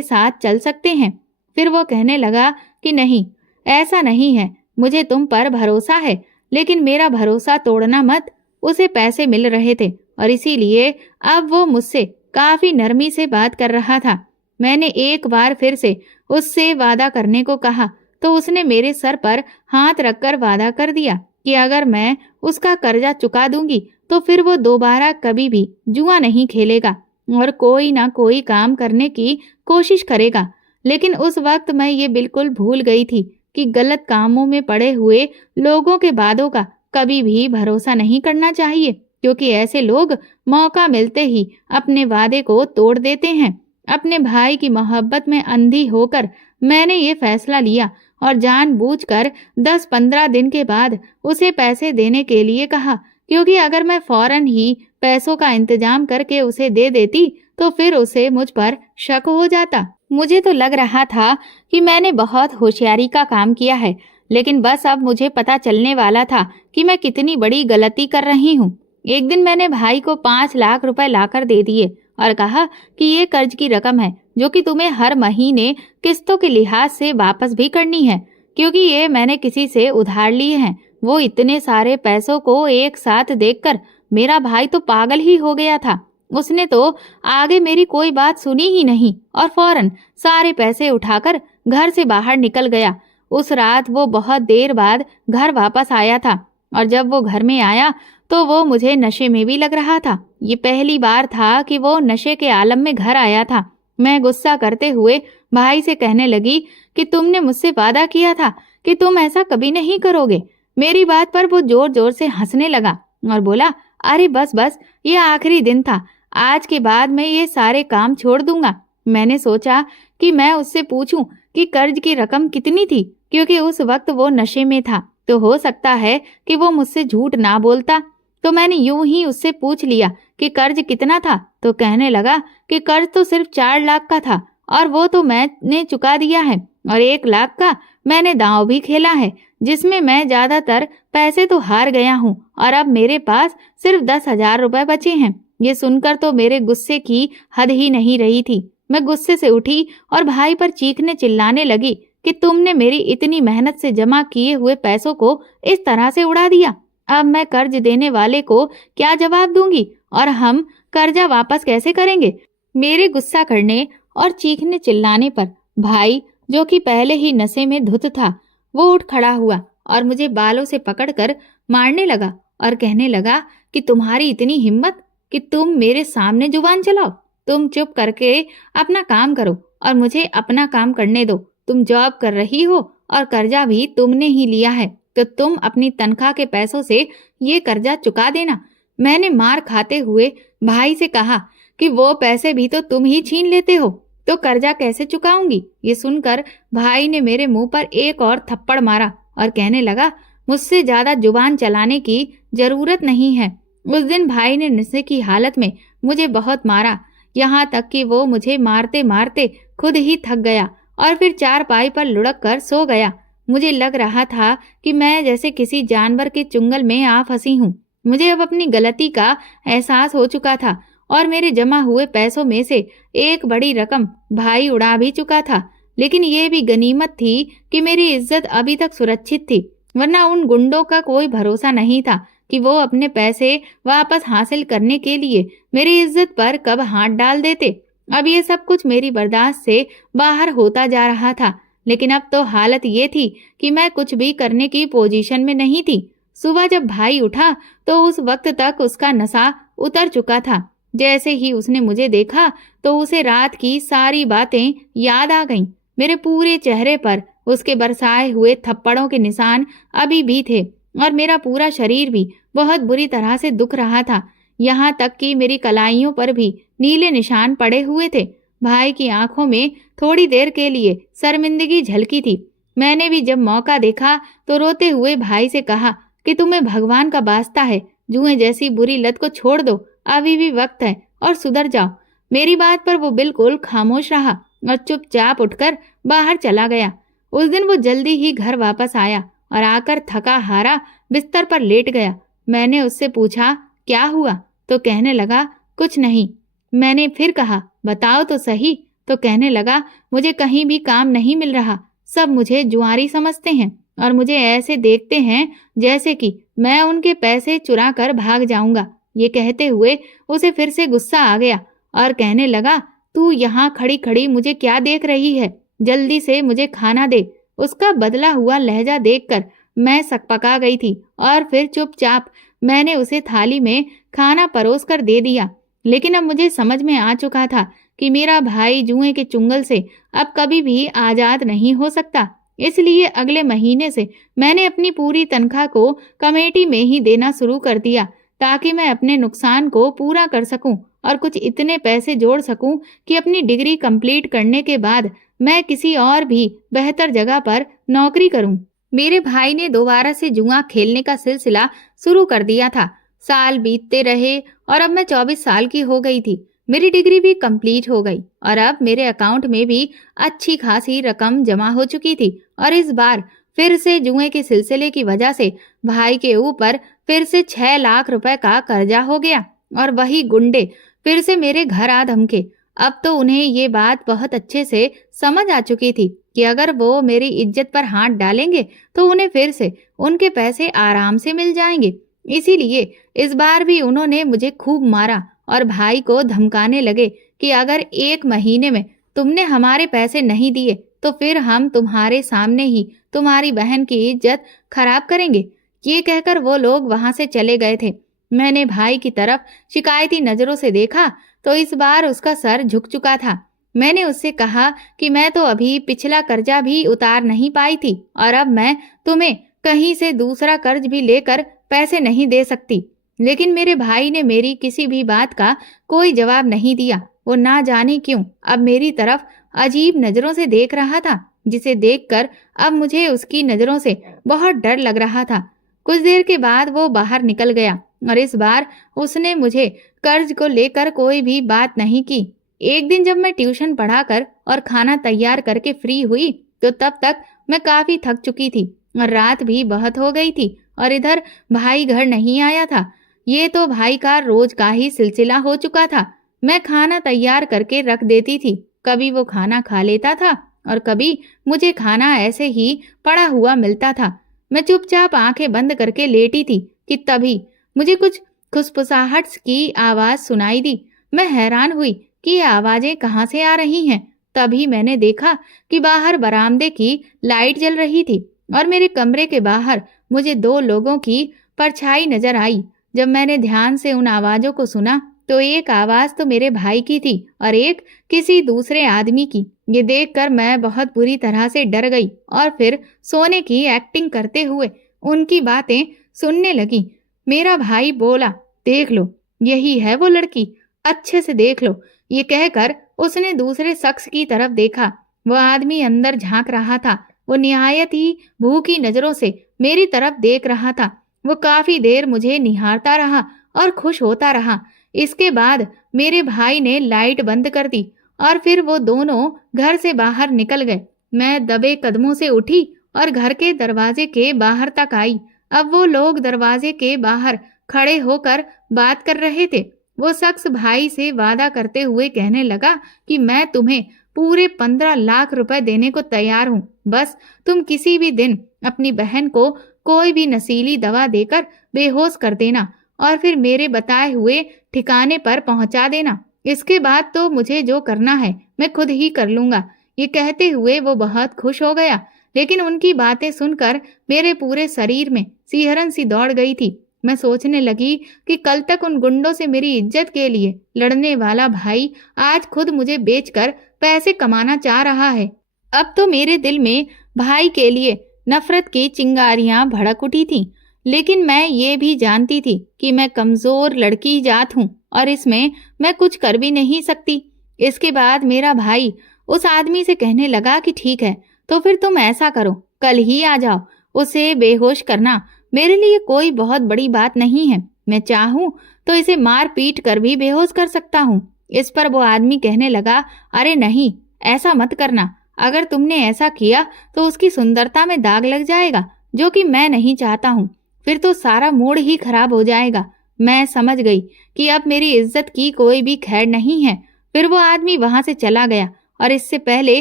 साथ चल सकते हैं। फिर वो कहने लगा कि नहीं, ऐसा नहीं है, मुझे तुम पर भरोसा है, लेकिन मेरा भरोसा तोड़ना मत। उसे पैसे मिल रहे थे और इसीलिए अब वो मुझसे काफी नरमी से बात कर रहा था। मैंने एक बार फिर से उससे वादा करने को कहा तो उसने मेरे सर पर हाथ रखकर वादा कर दिया कि अगर मैं उसका कर्जा चुका दूंगी तो फिर वो दोबारा कभी भी जुआ नहीं खेलेगा और कोई ना कोई काम करने की कोशिश करेगा। लेकिन उस वक्त मैं ये बिल्कुल भूल गई थी कि गलत कामों में पड़े हुए लोगों के वादों का कभी भी भरोसा नहीं करना चाहिए, क्योंकि ऐसे लोग मौका मिलते ही अपने वादे को तोड़ देते हैं। अपने भाई की मोहब्बत में अंधी होकर मैंने ये फैसला लिया और जानबूझकर 10-15 दिन के बाद उसे पैसे देने के लिए कहा, क्योंकि अगर मैं फौरन ही पैसों का इंतजाम करके उसे दे देती तो फिर उसे मुझ पर शक हो जाता। मुझे तो लग रहा था कि मैंने बहुत होशियारी का काम किया है, लेकिन बस अब मुझे पता चलने वाला था कि मैं कितनी बड़ी गलती कर रही हूँ। एक दिन मैंने भाई को 5 लाख रुपए लाकर दे दिए और कहा कि ये कर्ज की रकम है जो कि तुम्हें हर महीने किस्तों के लिहाज से वापस भी करनी है, क्योंकि ये मैंने किसी से उधार लिए हैं। वो इतने सारे पैसों को एक साथ देखकर मेरा भाई तो पागल ही हो गया था। उसने तो आगे मेरी कोई बात सुनी ही नहीं और फौरन सारे पैसे उठाकर घर से बाहर निकल गया। उस रात वो बहुत देर बाद घर वापस आया था और जब वो घर में आया तो वो मुझे नशे में भी लग रहा था। ये पहली बार था कि वो नशे के आलम में घर आया था। मैं गुस्सा करते हुए भाई से कहने लगी कि तुमने मुझसे वादा किया था कि तुम ऐसा कभी नहीं करोगे। मेरी बात पर वो जोर जोर से हंसने लगा और बोला, अरे बस बस, ये आखिरी दिन था, आज के बाद मैं ये सारे काम छोड़ दूंगा। मैंने सोचा कि मैं उससे पूछूं कि कर्ज की रकम कितनी थी, क्योंकि उस वक्त वो नशे में था तो हो सकता है कि वो मुझसे झूठ ना बोलता। तो मैंने यूं ही उससे पूछ लिया कि कर्ज कितना था। तो कहने लगा कि कर्ज तो सिर्फ 4 लाख का था और वो तो मैंने चुका दिया है, और 1 लाख का मैंने दांव भी खेला है, जिसमें मैं ज्यादातर पैसे तो हार गया हूँ और अब मेरे पास सिर्फ 10,000 रुपए बचे हैं। ये सुनकर तो मेरे गुस्से की हद ही नहीं रही थी। मैं गुस्से से उठी और भाई पर चीखने चिल्लाने लगी कि तुमने मेरी इतनी मेहनत से जमा किए हुए पैसों को इस तरह से उड़ा दिया। अब मैं कर्ज देने वाले को क्या जवाब दूंगी और हम कर्जा वापस कैसे करेंगे? मेरे गुस्सा करने और चीखने चिल्लाने पर भाई, जो कि पहले ही नशे में धुत था, वो उठ खड़ा हुआ और मुझे बालों से पकड़कर मारने लगा और कहने लगा कि तुम्हारी इतनी हिम्मत कि तुम मेरे सामने जुबान चलाओ। तुम चुप करके अपना काम करो और मुझे अपना काम करने दो। तुम जॉब कर रही हो और कर्जा भी तुमने ही लिया है, तो तुम अपनी तनख्वाह के पैसों से ये कर्जा चुका देना। मैंने मार खाते हुए भाई से कहा कि वो पैसे भी तो तुम ही छीन लेते हो, तो कर्जा कैसे चुकाऊंगी? ये सुनकर भाई ने मेरे मुंह पर एक और थप्पड़ मारा और कहने लगा, मुझसे ज्यादा जुबान चलाने की जरूरत नहीं है। उस दिन भाई ने नशे की हालत में मुझे बहुत मारा, यहाँ तक कि वो मुझे मारते मारते खुद ही थक गया और फिर चारपाई पर लुढ़क कर सो गया। मुझे लग रहा था कि मैं जैसे किसी जानवर के चुंगल में आ फंसी हूँ। मुझे अब अपनी गलती का एहसास हो चुका था और मेरे जमा हुए पैसों में से एक बड़ी रकम भाई उड़ा भी चुका था। लेकिन ये भी गनीमत थी कि मेरी इज्जत अभी तक सुरक्षित थी, वरना उन गुंडों का कोई भरोसा नहीं था कि वो अपने पैसे वापस हासिल करने के लिए मेरी इज्जत पर कब हाथ डाल देते। अब ये सब कुछ मेरी बर्दाश्त से बाहर होता जा रहा था, लेकिन अब तो हालत ये थी कि मैं कुछ भी करने की पोजीशन में नहीं थी। सुबह जब भाई उठा तो उस वक्त तक उसका नशा उतर चुका था। जैसे ही उसने मुझे देखा तो उसे रात की सारी बातें याद आ गईं। मेरे पूरे चेहरे पर उसके बरसाए हुए थप्पड़ों के निशान अभी भी थे और मेरा पूरा शरीर भी बहुत बुरी तरह से दुख रहा था। यहाँ तक कि मेरी कलाइयों पर भी नीले निशान पड़े हुए थे। भाई की आंखों में थोड़ी देर के लिए शर्मिंदगी झलकी थी। मैंने भी जब मौका देखा तो रोते हुए भाई से कहा कि तुम्हें भगवान का वास्ता है, जुए जैसी बुरी लत को छोड़ दो, अभी भी वक्त है और सुधर जाओ। मेरी बात पर वो बिल्कुल खामोश रहा और चुपचाप उठकर बाहर चला गया। उस दिन वो जल्दी ही घर वापस आया और आकर थका हारा बिस्तर पर लेट गया। मैंने उससे पूछा, क्या हुआ? तो कहने लगा, कुछ नहीं। मैंने फिर कहा, बताओ तो सही। तो कहने लगा, मुझे कहीं भी काम नहीं मिल रहा, सब मुझे जुआरी समझते हैं और मुझे ऐसे देखते हैं जैसे कि मैं उनके पैसे चुरा कर भाग जाऊंगा। ये कहते हुए उसे फिर से गुस्सा आ गया और कहने लगा, तू यहाँ खड़ी खड़ी मुझे क्या देख रही है? जल्दी से मुझे खाना दे। उसका बदला हुआ लहजा देखकर मैं सकपका गई थी और फिर चुपचाप मैंने उसे थाली में खाना परोस कर दे दिया। लेकिन अब मुझे समझ में आ चुका था कि मेरा भाई जुए के चुंगल से अब कभी भी आजाद नहीं हो सकता। इसलिए अगले महीने से मैंने अपनी पूरी तनख्वाह को कमेटी में ही देना शुरू कर दिया, ताकि मैं अपने नुकसान को पूरा कर सकूं और कुछ इतने पैसे जोड़ सकूं कि अपनी डिग्री कंप्लीट करने के बाद मैं किसी और भी बेहतर जगह पर नौकरी करूं। मेरे भाई ने दोबारा से जुआ खेलने का सिलसिला शुरू कर दिया था। साल बीतते रहे और अब मैं 24 साल की हो गई थी। मेरी डिग्री भी कंप्लीट हो गई और अब मेरे अकाउंट में भी अच्छी खासी रकम जमा हो चुकी थी। और इस बार फिर से जुए के सिलसिले की वजह से भाई के ऊपर फिर से 6 लाख रुपए का कर्जा हो गया और वही गुंडे फिर से मेरे घर आ धमके। अब तो उन्हें ये बात बहुत अच्छे से समझ आ चुकी थी कि अगर वो मेरी इज्जत पर हाथ डालेंगे तो उन्हें फिर से उनके पैसे आराम से मिल जाएंगे। इसीलिए इस बार भी उन्होंने मुझे खूब मारा और भाई को धमकाने लगे कि अगर 1 महीने में तुमने हमारे पैसे नहीं दिए तो फिर हम तुम्हारे सामने ही तुम्हारी बहन की इज्जत खराब करेंगे। ये कहकर वो लोग वहां से चले गए थे। मैंने भाई की तरफ शिकायती नजरों से देखा तो इस बार उसका सर झुक चुका था। मैंने उससे कहा कि मैं तो अभी पिछला कर्जा भी उतार नहीं पाई थी और अब मैं तुम्हें कहीं से दूसरा कर्ज भी लेकर पैसे नहीं दे सकती। लेकिन मेरे भाई ने मेरी किसी भी बात का कोई जवाब नहीं दिया। वो ना जाने क्यों अब मेरी तरफ अजीब नजरों से देख रहा था। जिसे देखकर अब मुझे उसकी नजरों से बहुत डर लग रहा था। कुछ देर के बाद वो बाहर निकल गया और इस बार उसने मुझे कर्ज को लेकर कोई भी बात नहीं की। एक दिन जब मैं ट्यूशन पढ़ाकर और खाना तैयार करके फ्री हुई तो तब तक मैं काफी थक चुकी थी और रात भी बहुत हो गई थी और इधर भाई घर नहीं आया था। ये तो भाई का रोज का ही सिलसिला हो चुका था। मैं खाना तैयार करके रख देती थी, कभी वो खाना खा लेता था और कभी मुझे खाना ऐसे ही पड़ा हुआ मिलता था। मैं चुपचाप आंखें बंद करके लेटी थी कि तभी मुझे कुछ खुसफुसाहट की आवाज सुनाई दी। मैं हैरान हुई कि ये आवाजें कहाँ से आ रही हैं। तभी मैंने देखा कि बाहर बरामदे की लाइट जल रही थी और मेरे कमरे के बाहर मुझे दो लोगों की परछाई नजर आई। जब मैंने ध्यान से उन आवाजों को सुना तो एक आवाज तो मेरे भाई की थी और एक किसी दूसरे आदमी की। ये देखकर मैं बहुत बुरी तरह से डर गई और फिर सोने की एक्टिंग करते हुए उनकी बातें सुनने लगी। मेरा भाई बोला, देख लो, यही है वो लड़की, अच्छे से देख लो। ये कहकर उसने दूसरे शख्स की तरफ देखा। वो आदमी अंदर झांक रहा था। वो निहायत ही भूखी नजरों से मेरी तरफ देख रहा था। वो काफी देर मुझे निहारता रहा और खुश होता रहा। इसके बाद मेरे भाई ने लाइट बंद कर दी और फिर वो दोनों घर से बाहर निकल गए। मैं दबे कदमों से उठी और घर के दरवाजे के बाहर तक आई। अब वो लोग दरवाजे के बाहर खड़े होकर बात कर रहे थे। वो शख्स भाई से वादा करते हुए कहने लगा कि मैं तुम्हें पूरे 15 लाख रुपए देने को तैयार हूँ, बस तुम किसी भी दिन अपनी बहन को कोई भी नशीली दवा देकर बेहोश कर देना और फिर मेरे बताए हुए ठिकाने पर पहुंचा देना। इसके बाद तो मुझे जो करना है मैं खुद ही कर लूंगा। ये कहते हुए वो बहुत खुश हो गया, लेकिन उनकी बातें सुनकर मेरे पूरे शरीर में सिहरन सी दौड़ गई थी। मैं सोचने लगी कि कल तक उन गुंडों से मेरी इज्जत के लिए लड़ने वाला भाई आज खुद मुझे बेचकर पैसे कमाना चाह रहा है। अब तो मेरे दिल में भाई के लिए नफरत की चिंगारियां भड़क उठी थीं। लेकिन मैं ये भी जानती थी कि मैं कमजोर लड़की जात हूँ और इसमें मैं कुछ कर भी नहीं सकती। इसके बाद मेरा भाई उस आदमी से कहने लगा कि ठीक है, तो फिर तुम ऐसा करो, कल ही आ जाओ। उसे बेहोश करना मेरे लिए कोई बहुत बड़ी बात नहीं है। मैं चाहूँ तो इसे मार पीट कर भी बेहोश कर सकता हूँ। इस पर वो आदमी कहने लगा, अरे नहीं, ऐसा मत करना। अगर तुमने ऐसा किया तो उसकी सुंदरता में दाग लग जाएगा, जो कि मैं नहीं चाहता हूँ। फिर तो सारा मूड ही खराब हो जाएगा। मैं समझ गई कि अब मेरी इज्जत की कोई भी खैर नहीं है। फिर वो आदमी वहां से चला गया और इससे पहले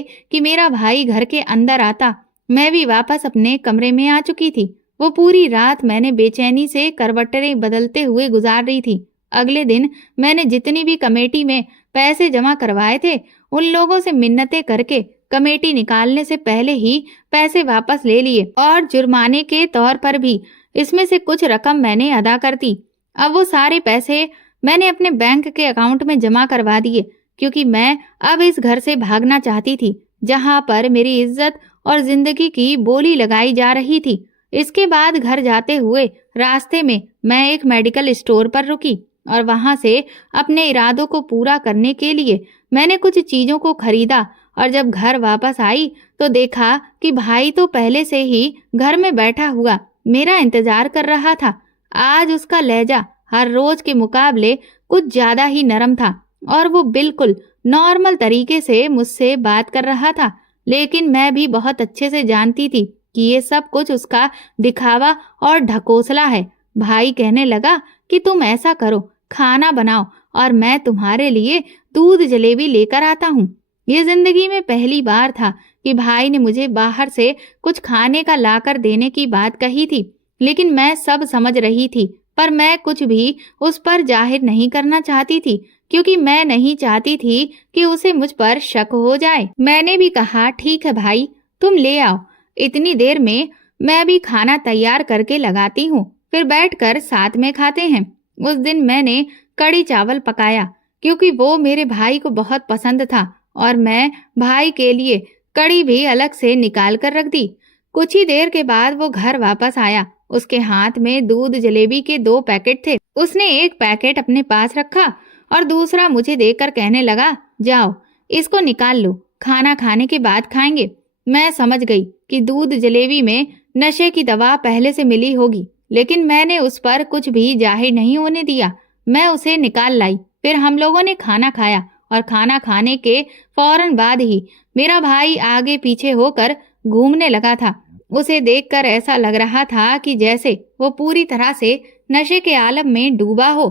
कि मेरा भाई घर के अंदर आता, मैं भी वापस अपने कमरे में आ चुकी थी। वो पूरी रात मैंने बेचैनी से करवटें बदलते हुए गुजार रही थी। अगले दिन मैंने जितनी भी कमेटी में पैसे जमा करवाए थे, उन लोगों से मिन्नतें करके कमेटी निकालने से पहले ही पैसे वापस ले लिए और जुर्माने के तौर पर भी इसमें से कुछ रकम मैंने अदा कर दी। अब वो सारे पैसे मैंने अपने बैंक के अकाउंट में जमा करवा दिए, क्योंकि मैं अब इस घर से भागना चाहती थी जहां पर मेरी इज्जत और जिंदगी की बोली लगाई जा रही थी। इसके बाद घर जाते हुए रास्ते में मैं एक मेडिकल स्टोर पर रुकी और वहां से अपने इरादों को पूरा करने के लिए मैंने कुछ चीजों को खरीदा। और जब घर वापस आई तो देखा कि भाई तो पहले से ही घर में बैठा हुआ मेरा इंतजार कर रहा था। आज उसका लहजा हर रोज के मुकाबले कुछ ज्यादा ही नरम था और वो बिल्कुल नॉर्मल तरीके से मुझसे बात कर रहा था। लेकिन मैं भी बहुत अच्छे से जानती थी कि ये सब कुछ उसका दिखावा और ढकोसला है। भाई कहने लगा कि तुम ऐसा करो, खाना बनाओ और मैं तुम्हारे लिए दूध जलेबी लेकर आता हूँ। ये जिंदगी में पहली बार था कि भाई ने मुझे बाहर से कुछ खाने का लाकर देने की बात कही थी। लेकिन मैं सब समझ रही थी, पर मैं कुछ भी उस पर जाहिर नहीं करना चाहती थी, क्योंकि मैं नहीं चाहती थी कि उसे मुझ पर शक हो जाए। मैंने भी कहा, ठीक है भाई, तुम ले आओ, इतनी देर में मैं भी खाना तैयार करके लगाती हूँ, फिर बैठकर साथ में खाते हैं। उस दिन मैंने कड़ी चावल पकाया क्योंकि वो मेरे भाई को बहुत पसंद था और मैं भाई के लिए कड़ी भी अलग से निकाल कर रख दी। कुछ ही देर के बाद वो घर वापस आया। उसके हाथ में दूध जलेबी के 2 पैकेट थे। उसने एक पैकेट अपने पास रखा और दूसरा मुझे देकर कहने लगा, जाओ इसको निकाल लो, खाना खाने के बाद खाएंगे। मैं समझ गई कि दूध जलेबी में नशे की दवा पहले से मिली होगी, लेकिन मैंने उस पर कुछ भी जाहिर नहीं होने दिया। मैं उसे निकाल लाई। फिर हम लोगों ने खाना खाया और खाना खाने के फौरन बाद ही मेरा भाई आगे पीछे होकर घूमने लगा था। उसे देखकर ऐसा लग रहा था कि जैसे वो पूरी तरह से नशे के आलम में डूबा हो।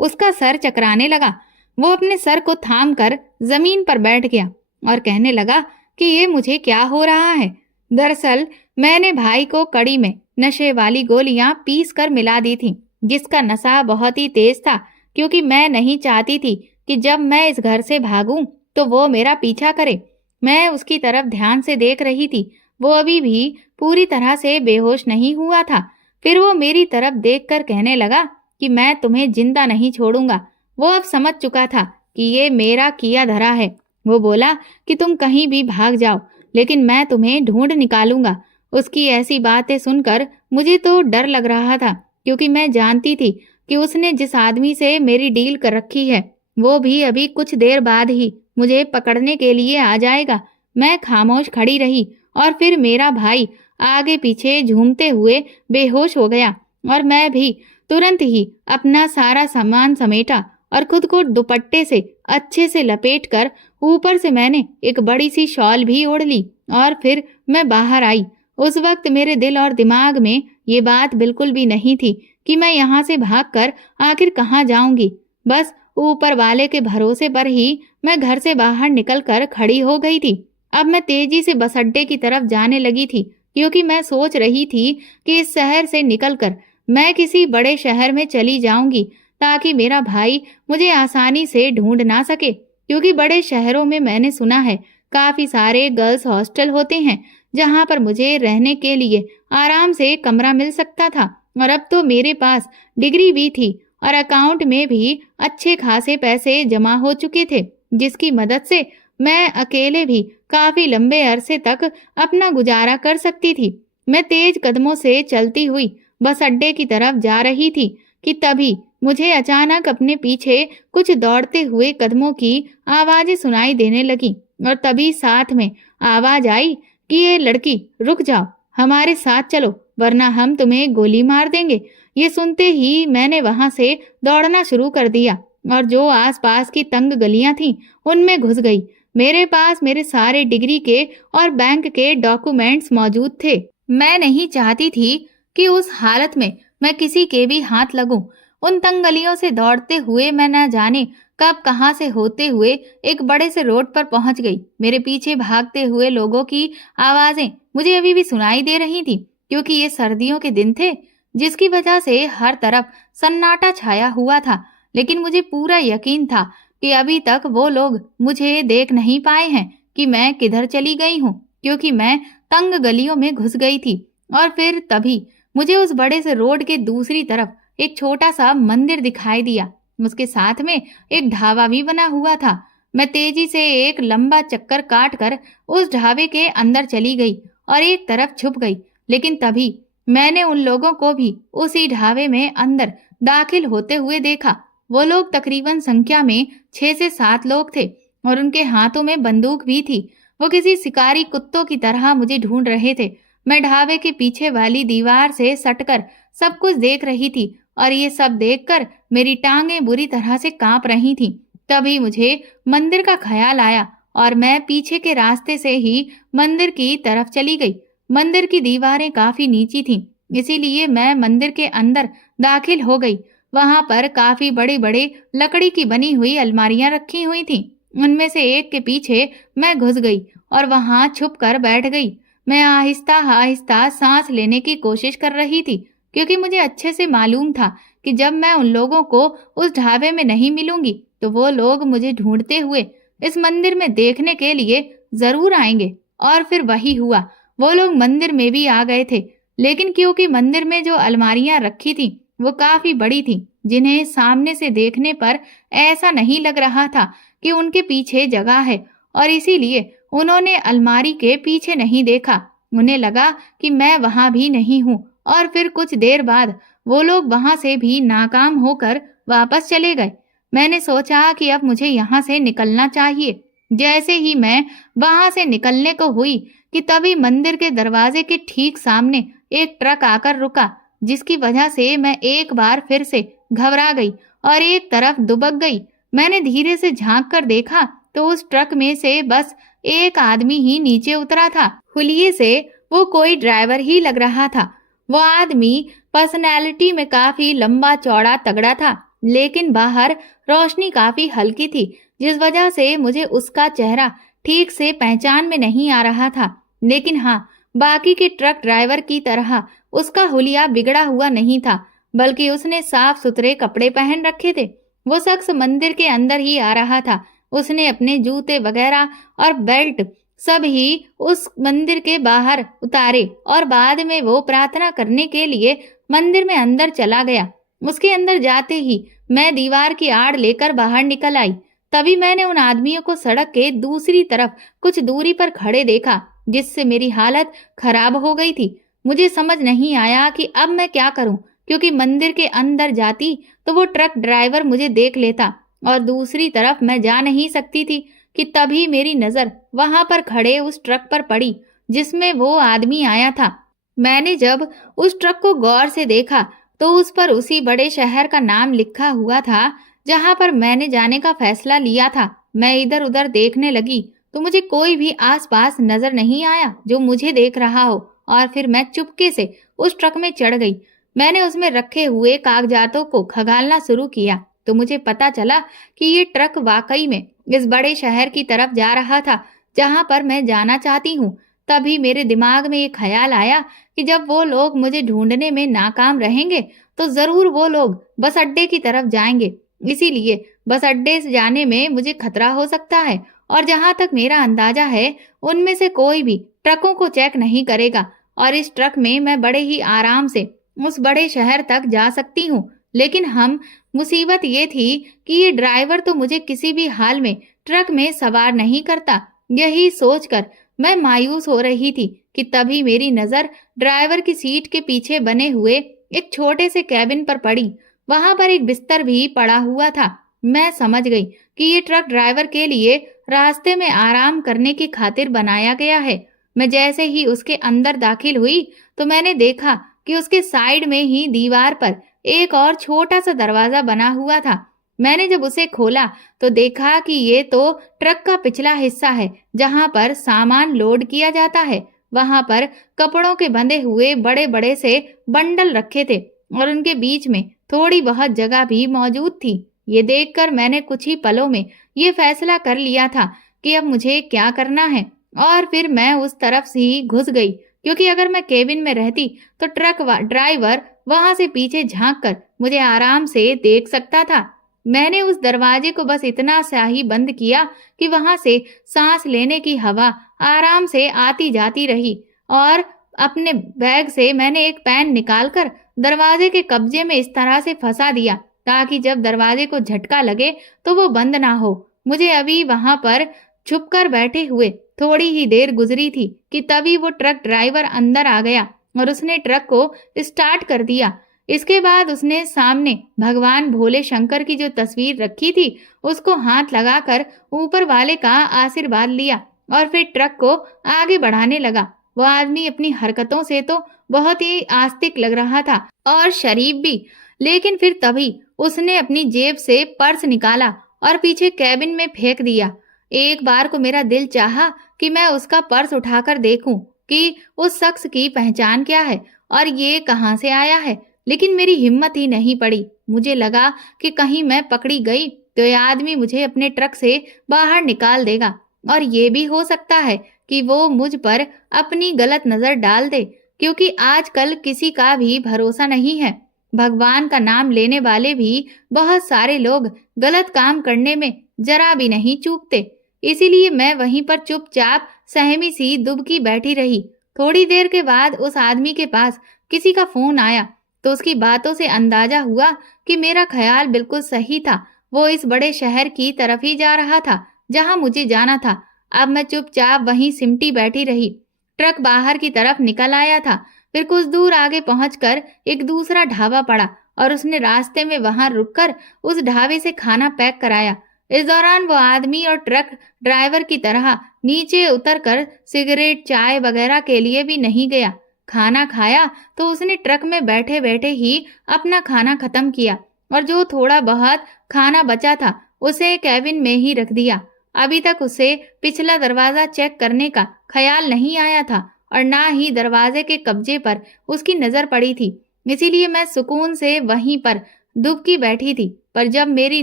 उसका सर चकराने लगा। वो अपने सर को थाम कर जमीन पर बैठ गया और कहने लगा कि ये मुझे क्या हो रहा है। दरअसल मैंने भाई को कड़ी में नशे वाली गोलियां पीस कर मिला दी थी, जिसका नशा बहुत ही तेज था, क्योंकि मैं नहीं चाहती थी कि जब मैं इस घर से भागूं तो वो मेरा पीछा करे। मैं उसकी तरफ ध्यान से देख रही थी। वो अभी भी पूरी तरह से बेहोश नहीं हुआ था। फिर वो मेरी तरफ देखकर कहने लगा कि मैं तुम्हें जिंदा नहीं छोड़ूंगा। वो अब समझ चुका था कि ये मेरा किया धरा है। वो बोला कि तुम कहीं भी भाग जाओ, लेकिन मैं तुम्हें ढूंढ निकालूंगा। उसकी ऐसी बातें सुनकर मुझे तो डर लग रहा था, क्योंकि मैं जानती थी कि उसने जिस आदमी से मेरी डील कर रखी है वो भी अभी कुछ देर बाद ही मुझे पकड़ने के लिए आ जाएगा। मैं खामोश खड़ी रही और फिर मेरा भाई आगे पीछे झूमते हुए बेहोश हो गया और मैं भी तुरंत ही अपना सारा सामान समेटा और खुद को दुपट्टे से अच्छे से लपेटकर ऊपर से मैंने एक बड़ी सी शॉल भी ओढ़ ली और फिर मैं बाहर आई। उस वक्त मेरे दिल और दिमाग में ये बात बिल्कुल भी नहीं थी कि मैं यहाँ से भागकर आखिर कहाँ जाऊंगी। बस ऊपर वाले के भरोसे पर ही मैं घर से बाहर निकलकर खड़ी हो गई थी। अब मैं तेजी से बस अड्डे की तरफ जाने लगी थी, क्योंकि मैं सोच रही थी कि इस शहर से निकलकर मैं किसी बड़े शहर में चली जाऊंगी, ताकि मेरा भाई मुझे आसानी से ढूंढ ना सके। क्योंकि बड़े शहरों में मैंने सुना है काफी सारे गर्ल्स हॉस्टल होते हैं, जहां पर मुझे रहने के लिए आराम से कमरा मिल सकता था। और अब तो मेरे पास डिग्री भी थी और अकाउंट में भी अच्छे खासे पैसे जमा हो चुके थे, जिसकी मदद से मैं अकेले भी काफी लंबे अरसे तक अपना गुजारा कर सकती थी। मैं तेज कदमों से चलती हुई बस अड्डे की तरफ जा रही थी कि तभी मुझे अचानक अपने पीछे कुछ दौड़ते हुए कदमों की आवाजें सुनाई देने लगी और तभी साथ में आवाज आई कि ये लड़की रुक जाओ, हमारे साथ चलो, वरना हम तुम्हें गोली मार देंगे। ये सुनते ही मैंने वहां से दौड़ना शुरू कर दिया और जो आसपास की तंग गलियां थीं उनमें घुस गई। मेरे पास मेरे सारे डिग्री के और बैंक के डॉक्यूमेंट्स मौजूद थे। मैं नहीं चाहती थी कि उस हालत में मैं किसी के भी हाथ लगूं। उन तंग गलियों से दौड़ते हुए मैं न जाने कब कहां से होते हुए एक बड़े से रोड पर पहुंच गई। मेरे पीछे भागते हुए लोगों की आवाजें मुझे अभी भी सुनाई दे रही थी, क्योंकि ये सर्दियों के दिन थे, जिसकी वजह से हर तरफ सन्नाटा छाया हुआ था। लेकिन मुझे पूरा यकीन था कि अभी तक वो लोग मुझे देख नहीं पाए हैं कि मैं किधर चली गई हूँ, क्योंकि मैं तंग गलियों में घुस गई थी। और फिर तभी मुझे उस बड़े से रोड के दूसरी तरफ एक छोटा सा मंदिर दिखाई दिया। उसके साथ में एक ढाबा भी बना हुआ था। मैं तेजी से एक लंबा चक्कर काट कर उस ढाबे के अंदर चली गई और एक तरफ छुप गई। लेकिन तभी मैंने उन लोगों को भी उसी ढाबे में अंदर दाखिल होते हुए देखा। वो लोग तकरीबन संख्या में 6 से 7 लोग थे और उनके हाथों में बंदूक भी थी। वो किसी शिकारी कुत्तों की तरह मुझे ढूंढ रहे थे। मैं ढाबे के पीछे वाली दीवार से सटकर सब कुछ देख रही थी और ये सब देखकर मेरी टांगें बुरी तरह से कांप रही थीं। तभी मुझे मंदिर का ख्याल आया और मैं पीछे के रास्ते से ही मंदिर की तरफ चली गई। मंदिर की दीवारें काफी नीची थीं, इसीलिए मैं मंदिर के अंदर दाखिल हो गई। वहां पर काफी बड़े बड़े लकड़ी की बनी हुई अलमारियां रखी हुई थीं। उनमें से एक के पीछे मैं घुस गई और वहां छुप कर बैठ गई। मैं आहिस्ता आहिस्ता सांस लेने की कोशिश कर रही थी, क्योंकि मुझे अच्छे से मालूम था कि जब मैं उन लोगों को उस ढाबे में नहीं मिलूंगी तो वो लोग मुझे ढूंढते हुए इस मंदिर में देखने के लिए जरूर आएंगे। और फिर वही हुआ। वो लोग मंदिर में भी आ गए थे, लेकिन क्योंकि मंदिर में जो अलमारियां रखी थी वो काफी बड़ी थी, जिन्हें सामने से देखने पर ऐसा नहीं लग रहा था कि उनके पीछे जगह है, और इसीलिए उन्होंने अलमारी के पीछे नहीं देखा। उन्हें लगा कि मैं वहां भी नहीं हूँ। और फिर कुछ देर बाद वो लोग वहां से भी नाकाम होकर वापस चले गए। मैंने सोचा कि अब मुझे यहाँ से निकलना चाहिए। जैसे ही मैं वहां से निकलने को हुई कि तभी मंदिर के दरवाजे के ठीक सामने एक ट्रक आकर रुका, जिसकी वजह से मैं एक बार फिर से घबरा गई और एक तरफ दुबक गई। मैंने धीरे से झांक कर देखा तो उस ट्रक में से बस एक आदमी ही नीचे उतरा था। हुलिये से वो कोई ड्राइवर ही लग रहा था। वो आदमी पर्सनैलिटी में काफी लंबा चौड़ा तगड़ा था, लेकिन बाहर रोशनी काफी हल्की थी, जिस वजह से मुझे उसका चेहरा ठीक से पहचान में नहीं आ रहा था। लेकिन हाँ, बाकी के ट्रक ड्राइवर की तरह उसका हुलिया बिगड़ा हुआ नहीं था, बल्कि उसने साफ सुथरे कपड़े पहन रखे थे। वो शख्स मंदिर के अंदर ही आ रहा था। उसने अपने जूते वगैरह और बेल्ट सब ही उस मंदिर के बाहर उतारे और बाद में वो प्रार्थना करने के लिए मंदिर में अंदर चला गया। उसके अंदर जाते ही मैं दीवार की आड़ लेकर बाहर निकल आई। तभी मैंने उन आदमियों को सड़क के दूसरी तरफ कुछ दूरी पर खड़े देखा, जिससे मेरी हालत खराब हो गई थी। मुझे समझ नहीं आया कि अब मैं क्या करूं, क्योंकि मंदिर के अंदर जाती तो वो ट्रक ड्राइवर मुझे देख लेता और दूसरी तरफ मैं जा नहीं सकती थी कि तभी मेरी नजर वहां पर खड़े उस ट्रक पर पड़ी जिसमें वो आदमी आया था। मैंने जब उस ट्रक को गौर से देखा तो उस पर उसी बड़े शहर का नाम लिखा हुआ था जहां पर मैंने जाने का फैसला लिया था। मैं इधर उधर देखने लगी तो मुझे कोई भी आसपास नजर नहीं आया जो मुझे देख रहा हो, और फिर मैं चुपके से उस ट्रक में चढ़ गई। मैंने उसमें रखे हुए कागजातों को खंगालना शुरू किया तो मुझे पता चला कि ये ट्रक वाकई में इस बड़े शहर की तरफ जा रहा था जहां पर मैं जाना चाहती हूँ। तभी मेरे दिमाग में ये ख्याल आया कि जब वो लोग मुझे ढूंढने में नाकाम रहेंगे तो जरूर वो लोग बस अड्डे की तरफ जाएंगे। इसीलिए बस अड्डे से जाने में मुझे खतरा हो सकता है, और जहां तक मेरा अंदाजा है उनमें से कोई भी ट्रकों को चेक नहीं करेगा और इस ट्रक में मैं बड़े ही आराम से उस बड़े शहर तक जा सकती हूँ। लेकिन मुसीबत ये थी कि ये ड्राइवर तो मुझे किसी भी हाल में ट्रक में सवार नहीं करता। यही सोचकर मैं मायूस हो रही थी कि तभी मेरी नजर ड्राइवर की सीट के पीछे बने हुए एक छोटे से कैबिन पर पड़ी। वहां पर एक बिस्तर भी पड़ा हुआ था। मैं समझ गई कि ये ट्रक ड्राइवर के लिए रास्ते में आराम करने की खातिर बनाया गया है। मैं जैसे ही उसके अंदर दाखिल हुई तो मैंने देखा कि उसके साइड में ही दीवार पर एक और छोटा सा दरवाजा बना हुआ था। मैंने जब उसे खोला तो देखा कि ये तो ट्रक का पिछला हिस्सा है जहां पर सामान लोड किया जाता है। वहां पर कपड़ों के बंधे हुए बड़े बड़े से बंडल रखे थे और उनके बीच में थोड़ी बहुत जगह भी मौजूद थी। ये देखकर मैंने कुछ ही पलों में ये फैसला कर लिया था कि अब मुझे क्या करना है, और फिर मैं उस तरफ से ही घुस गई, क्योंकि अगर मैं केबिन में रहती तो ट्रक ड्राइवर वहां से पीछे झांक कर मुझे आराम से देख सकता था। मैंने उस दरवाजे को बस इतना सा ही बंद किया कि वहां से सांस लेने की हवा आराम से आती जाती रही, और अपने बैग से मैंने एक पेन निकालकर दरवाजे के कब्जे में इस तरह से फंसा दिया ताकि जब दरवाजे को झटका लगे तो वो बंद ना हो। मुझे अभी वहां पर छुपकर बैठे हुए थोड़ी ही देर गुजरी थी कि तभी वो ट्रक ड्राइवर अंदर आ गया और उसने ट्रक को स्टार्ट कर दिया। इसके बाद उसने सामने भगवान भोले शंकर की जो तस्वीर रखी थी उसको हाथ लगाकर ऊपर वाले का आशीर्वाद लिया और फिर ट्रक को आगे बढ़ाने लगा। वो आदमी अपनी हरकतों से तो बहुत ही आस्तिक लग रहा था और शरीफ भी, लेकिन फिर तभी उसने अपनी जेब से पर्स निकाला और पीछे कैबिन में फेंक दिया। एक बार को मेरा दिल चाहा कि मैं उसका पर्स उठाकर देखूं कि उस शख्स की पहचान क्या है और ये कहां से आया है, लेकिन मेरी हिम्मत ही नहीं पड़ी। मुझे लगा कि कहीं मैं पकड़ी गई तो ये आदमी मुझे अपने ट्रक से बाहर निकाल देगा, और ये भी हो सकता है कि वो मुझ पर अपनी गलत नजर डाल दे, क्योंकि आजकल किसी का भी भरोसा नहीं है। भगवान का नाम लेने वाले भी बहुत सारे लोग गलत काम करने में जरा भी नहीं चूकते। इसीलिए मैं वहीं पर चुपचाप सहमी सी दुबकी बैठी रही। थोड़ी देर के बाद उस आदमी के पास किसी का फोन आया तो उसकी बातों से अंदाजा हुआ कि मेरा ख्याल बिल्कुल सही था। वो इस बड़े शहर की तरफ ही जा रहा था जहां मुझे जाना था। अब मैं चुपचाप वहीं सिमटी बैठी रही। ट्रक बाहर की तरफ निकल आया था। फिर कुछ दूर आगे पहुंचकर एक दूसरा ढाबा पड़ा और उसने रास्ते में वहां रुककर उस ढाबे से खाना पैक कराया। इस दौरान वो आदमी और ट्रक ड्राइवर की तरह नीचे उतरकर सिगरेट, चाय वगैरह के लिए भी नहीं गया। खाना खाया तो उसने ट्रक में बैठे बैठे ही अपना खाना खत्म किया और जो थोड़ा बहुत खाना बचा था उसे कैबिन में ही रख दिया। अभी तक उसे पिछला दरवाजा चेक करने का ख्याल नहीं आया था और ना ही दरवाजे के कब्जे पर उसकी नजर पड़ी थी। इसीलिए मैं सुकून से वहीं पर दुबकी बैठी थी। पर जब मेरी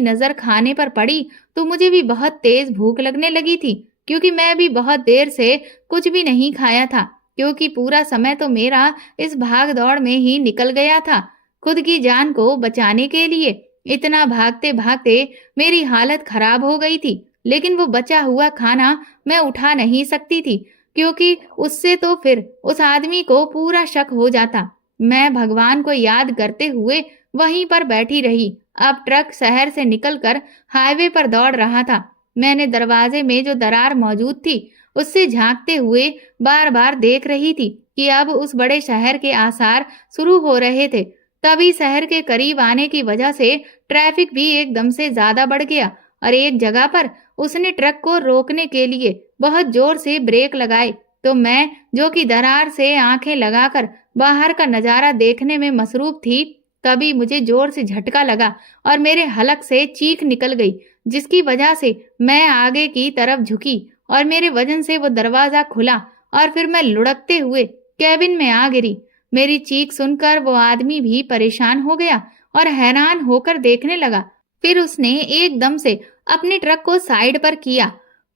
नजर खाने पर पड़ी तो मुझे भी बहुत तेज भूख लगने लगी थी, क्योंकि मैं भी बहुत देर से कुछ भी नहीं खाया था, क्योंकि पूरा समय तो मेरा इस भाग दौड़ में ही निकल गया था। खुद की जान को बचाने के लिए इतना भागते भागते मेरी हालत खराब हो गई थी। लेकिन वो बचा हुआ खाना मैं उठा नहीं सकती थी, क्योंकि उससे तो फिर उस आदमी को पूरा शक हो जाता। मैं भगवान को याद करते हुए वहीं पर बैठी रही। अब ट्रक शहर से निकलकर हाईवे पर दौड़ रहा था। मैंने दरवाजे में जो दरार मौजूद थी उससे झांकते हुए बार बार देख रही थी कि अब उस बड़े शहर के आसार शुरू हो रहे थे। तभी शहर के करीब आने की वजह से ट्रैफिक भी एकदम से ज्यादा बढ़ गया और एक जगह पर उसने ट्रक को रोकने के लिए बहुत जोर से ब्रेक लगाए। तो मैं, जो कि दरार से आंखें लगाकर बाहर का नजारा देखने में मसरूफ थी, तभी मुझे जोर से झटका लगा और मेरे हलक से चीख निकल गई, जिसकी वजह से मैं आगे की तरफ झुकी और मेरे वजन से वो दरवाजा खुला और फिर मैं लुढ़कते हुए कैबिन में आ गिरी। मेरी चीख सुनकर वो आदमी भी परेशान हो गया और हैरान होकर देखने लगा। फिर उसने एकदम से अपने ट्रक को साइड पर किया,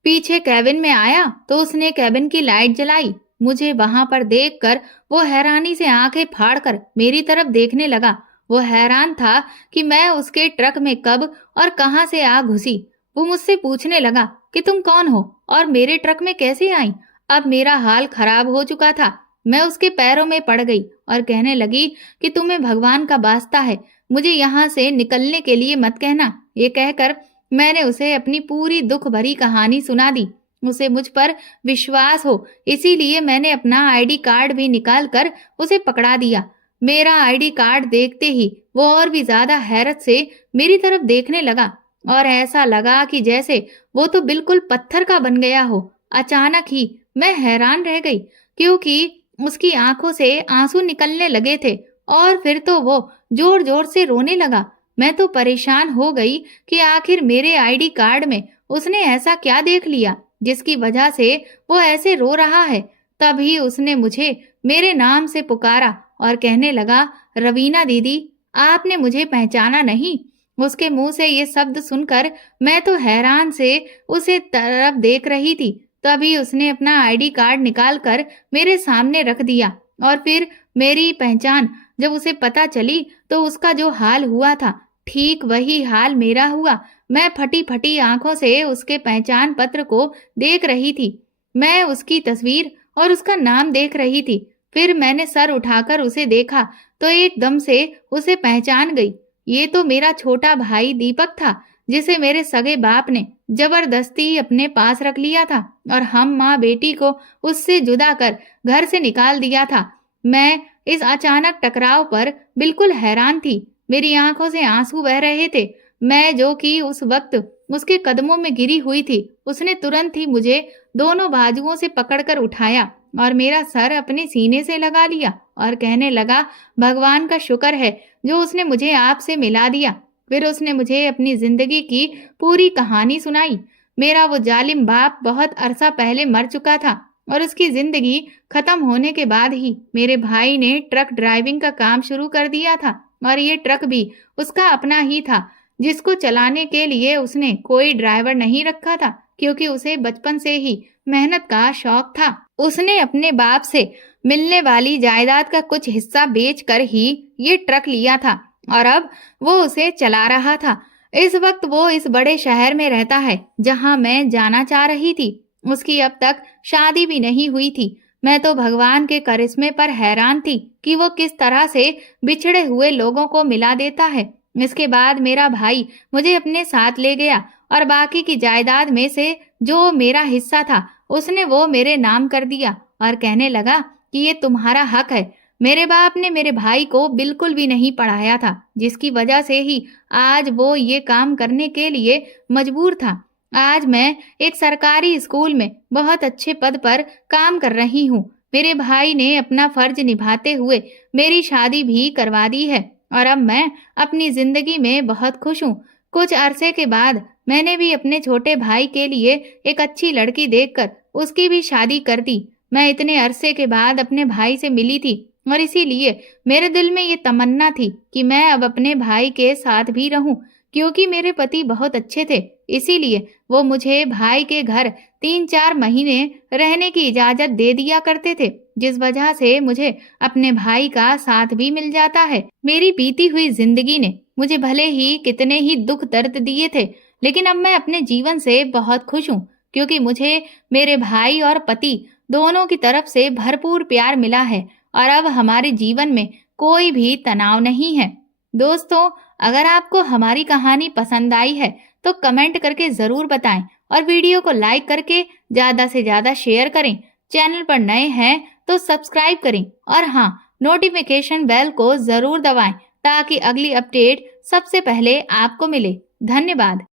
पीछे कैबिन में आया तो उसने कैबिन की लाइट जलाई। मुझे वहां पर देखकर वो हैरानी से आंखें फाड़कर मेरी तरफ देखने लगा। वो हैरान था कि मैं उसके ट्रक में कब और कहां से आ घुसी। वो मुझसे पूछने लगा कि तुम कौन हो और मेरे ट्रक में कैसे आई। अब मेरा हाल खराब हो चुका था। मैं उसके पैरों में पड़ गई और कहने लगी कि तुम्हें भगवान का वास्ता है, मुझे यहाँ से निकलने के लिए मत कहना। ये कहकर मैंने उसे अपनी पूरी दुख भरी कहानी सुना दी। उसे मुझ पर विश्वास हो, इसीलिए मैंने अपना आईडी कार्ड भी निकाल कर उसे पकड़ा दिया। मेरा आईडी कार्ड देखते ही वो और भी ज्यादा हैरत से मेरी तरफ देखने लगा और ऐसा लगा कि जैसे वो तो बिल्कुल पत्थर का बन गया हो। अचानक ही मैं हैरान रह गई, क्योंकि उसकी आंखों से आंसू निकलने लगे थे और फिर तो वो जोर जोर से रोने लगा। मैं तो परेशान हो गई कि आखिर मेरे आईडी कार्ड में उसने ऐसा क्या देख लिया जिसकी वजह से वो ऐसे रो रहा है। तभी उसने मुझे मेरे नाम से पुकारा और कहने लगा, रवीना दीदी, आपने मुझे पहचाना नहीं। उसके मुंह से ये शब्द सुनकर मैं तो हैरान से उसे तरफ देख रही थी। तभी उसने अपना आईडी कार्ड निकालकर मेरे सामने रख दिया और फिर मेरी पहचान जब उसे पता चली तो उसका जो हाल हुआ था ठीक वही हाल मेरा हुआ। मैं फटी फटी आंखों से उसके पहचान पत्र को देख रही थी। मैं उसकी तस्वीर और उसका नाम देख रही थी। फिर मैंने सर उठाकर उसे देखा तो एकदम से उसे पहचान गई। ये तो मेरा छोटा भाई दीपक था, जिसे मेरे सगे बाप ने जबरदस्ती अपने पास रख लिया था और हम माँ बेटी को उससे जुदा कर घर से निकाल दिया था। मैं इस अचानक टकराव पर बिल्कुल हैरान थी। मेरी आंखों से आंसू बह रहे थे। मैं, जो कि उस वक्त उसके कदमों में गिरी हुई थी, उसने तुरंत ही मुझे दोनों बाजुओं से पकड़कर उठाया और मेरा सर अपने सीने से लगा लिया और कहने लगा, भगवान का शुक्र है जो उसने मुझे आपसे मिला दिया। फिर उसने मुझे अपनी जिंदगी की पूरी कहानी सुनाई। मेरा वो जालिम बाप बहुत अरसा पहले मर चुका था और उसकी जिंदगी खत्म होने के बाद ही मेरे भाई ने ट्रक ड्राइविंग का काम शुरू कर दिया था और ये ट्रक भी उसका अपना ही था, जिसको चलाने के लिए उसने कोई ड्राइवर नहीं रखा था, क्योंकि उसे बचपन से ही मेहनत का शौक था। उसने अपने बाप से मिलने वाली जायदाद का कुछ हिस्सा बेचकर ही ये ट्रक लिया था और अब वो उसे चला रहा था। इस वक्त वो इस बड़े शहर में रहता है जहां मैं जाना चाह रही थी। उसकी अब तक शादी भी नहीं हुई थी। मैं तो भगवान के करिश्मे पर हैरान थी कि वो किस तरह से बिछड़े हुए लोगों को मिला देता है। इसके बाद मेरा भाई मुझे अपने साथ ले गया और बाकी की जायदाद में से जो मेरा हिस्सा था उसने वो मेरे नाम कर दिया और कहने लगा कि ये तुम्हारा हक है। मेरे बाप ने मेरे भाई को बिल्कुल भी नहीं पढ़ाया था, जिसकी वजह से ही आज वो ये काम करने के लिए मजबूर था। आज मैं एक सरकारी स्कूल में बहुत अच्छे पद पर काम कर रही हूँ। मेरे भाई ने अपना फर्ज निभाते हुए मेरी शादी भी करवा दी है और अब मैं अपनी जिंदगी में बहुत खुश हूँ। कुछ अरसे के बाद मैंने भी अपने छोटे भाई के लिए एक अच्छी लड़की देखकर उसकी भी शादी कर दी। मैं इतने अरसे के बाद अपने भाई से मिली थी और इसीलिए मेरे दिल में ये तमन्ना थी कि मैं अब अपने भाई के साथ भी रहूं, क्योंकि मेरे पति बहुत अच्छे थे। इसीलिए वो मुझे भाई के घर 3-4 महीने रहने की इजाजत दे दिया करते थे, जिस वजह से मुझे अपने भाई का साथ भी मिल जाता है। मेरी बीती हुई जिंदगी ने मुझे भले ही कितने ही दुख दर्द दिए थे, लेकिन अब मैं अपने जीवन से बहुत खुश हूँ, क्योंकि मुझे मेरे भाई और पति दोनों की तरफ से भरपूर प्यार मिला है और अब हमारे जीवन में कोई भी तनाव नहीं है। दोस्तों, अगर आपको हमारी कहानी पसंद आई है तो कमेंट करके जरूर बताएं और वीडियो को लाइक करके ज्यादा से ज्यादा शेयर करें। चैनल पर नए हैं तो सब्सक्राइब करें और हाँ, नोटिफिकेशन बेल को जरूर दबाएं ताकि अगली अपडेट सबसे पहले आपको मिले। धन्यवाद।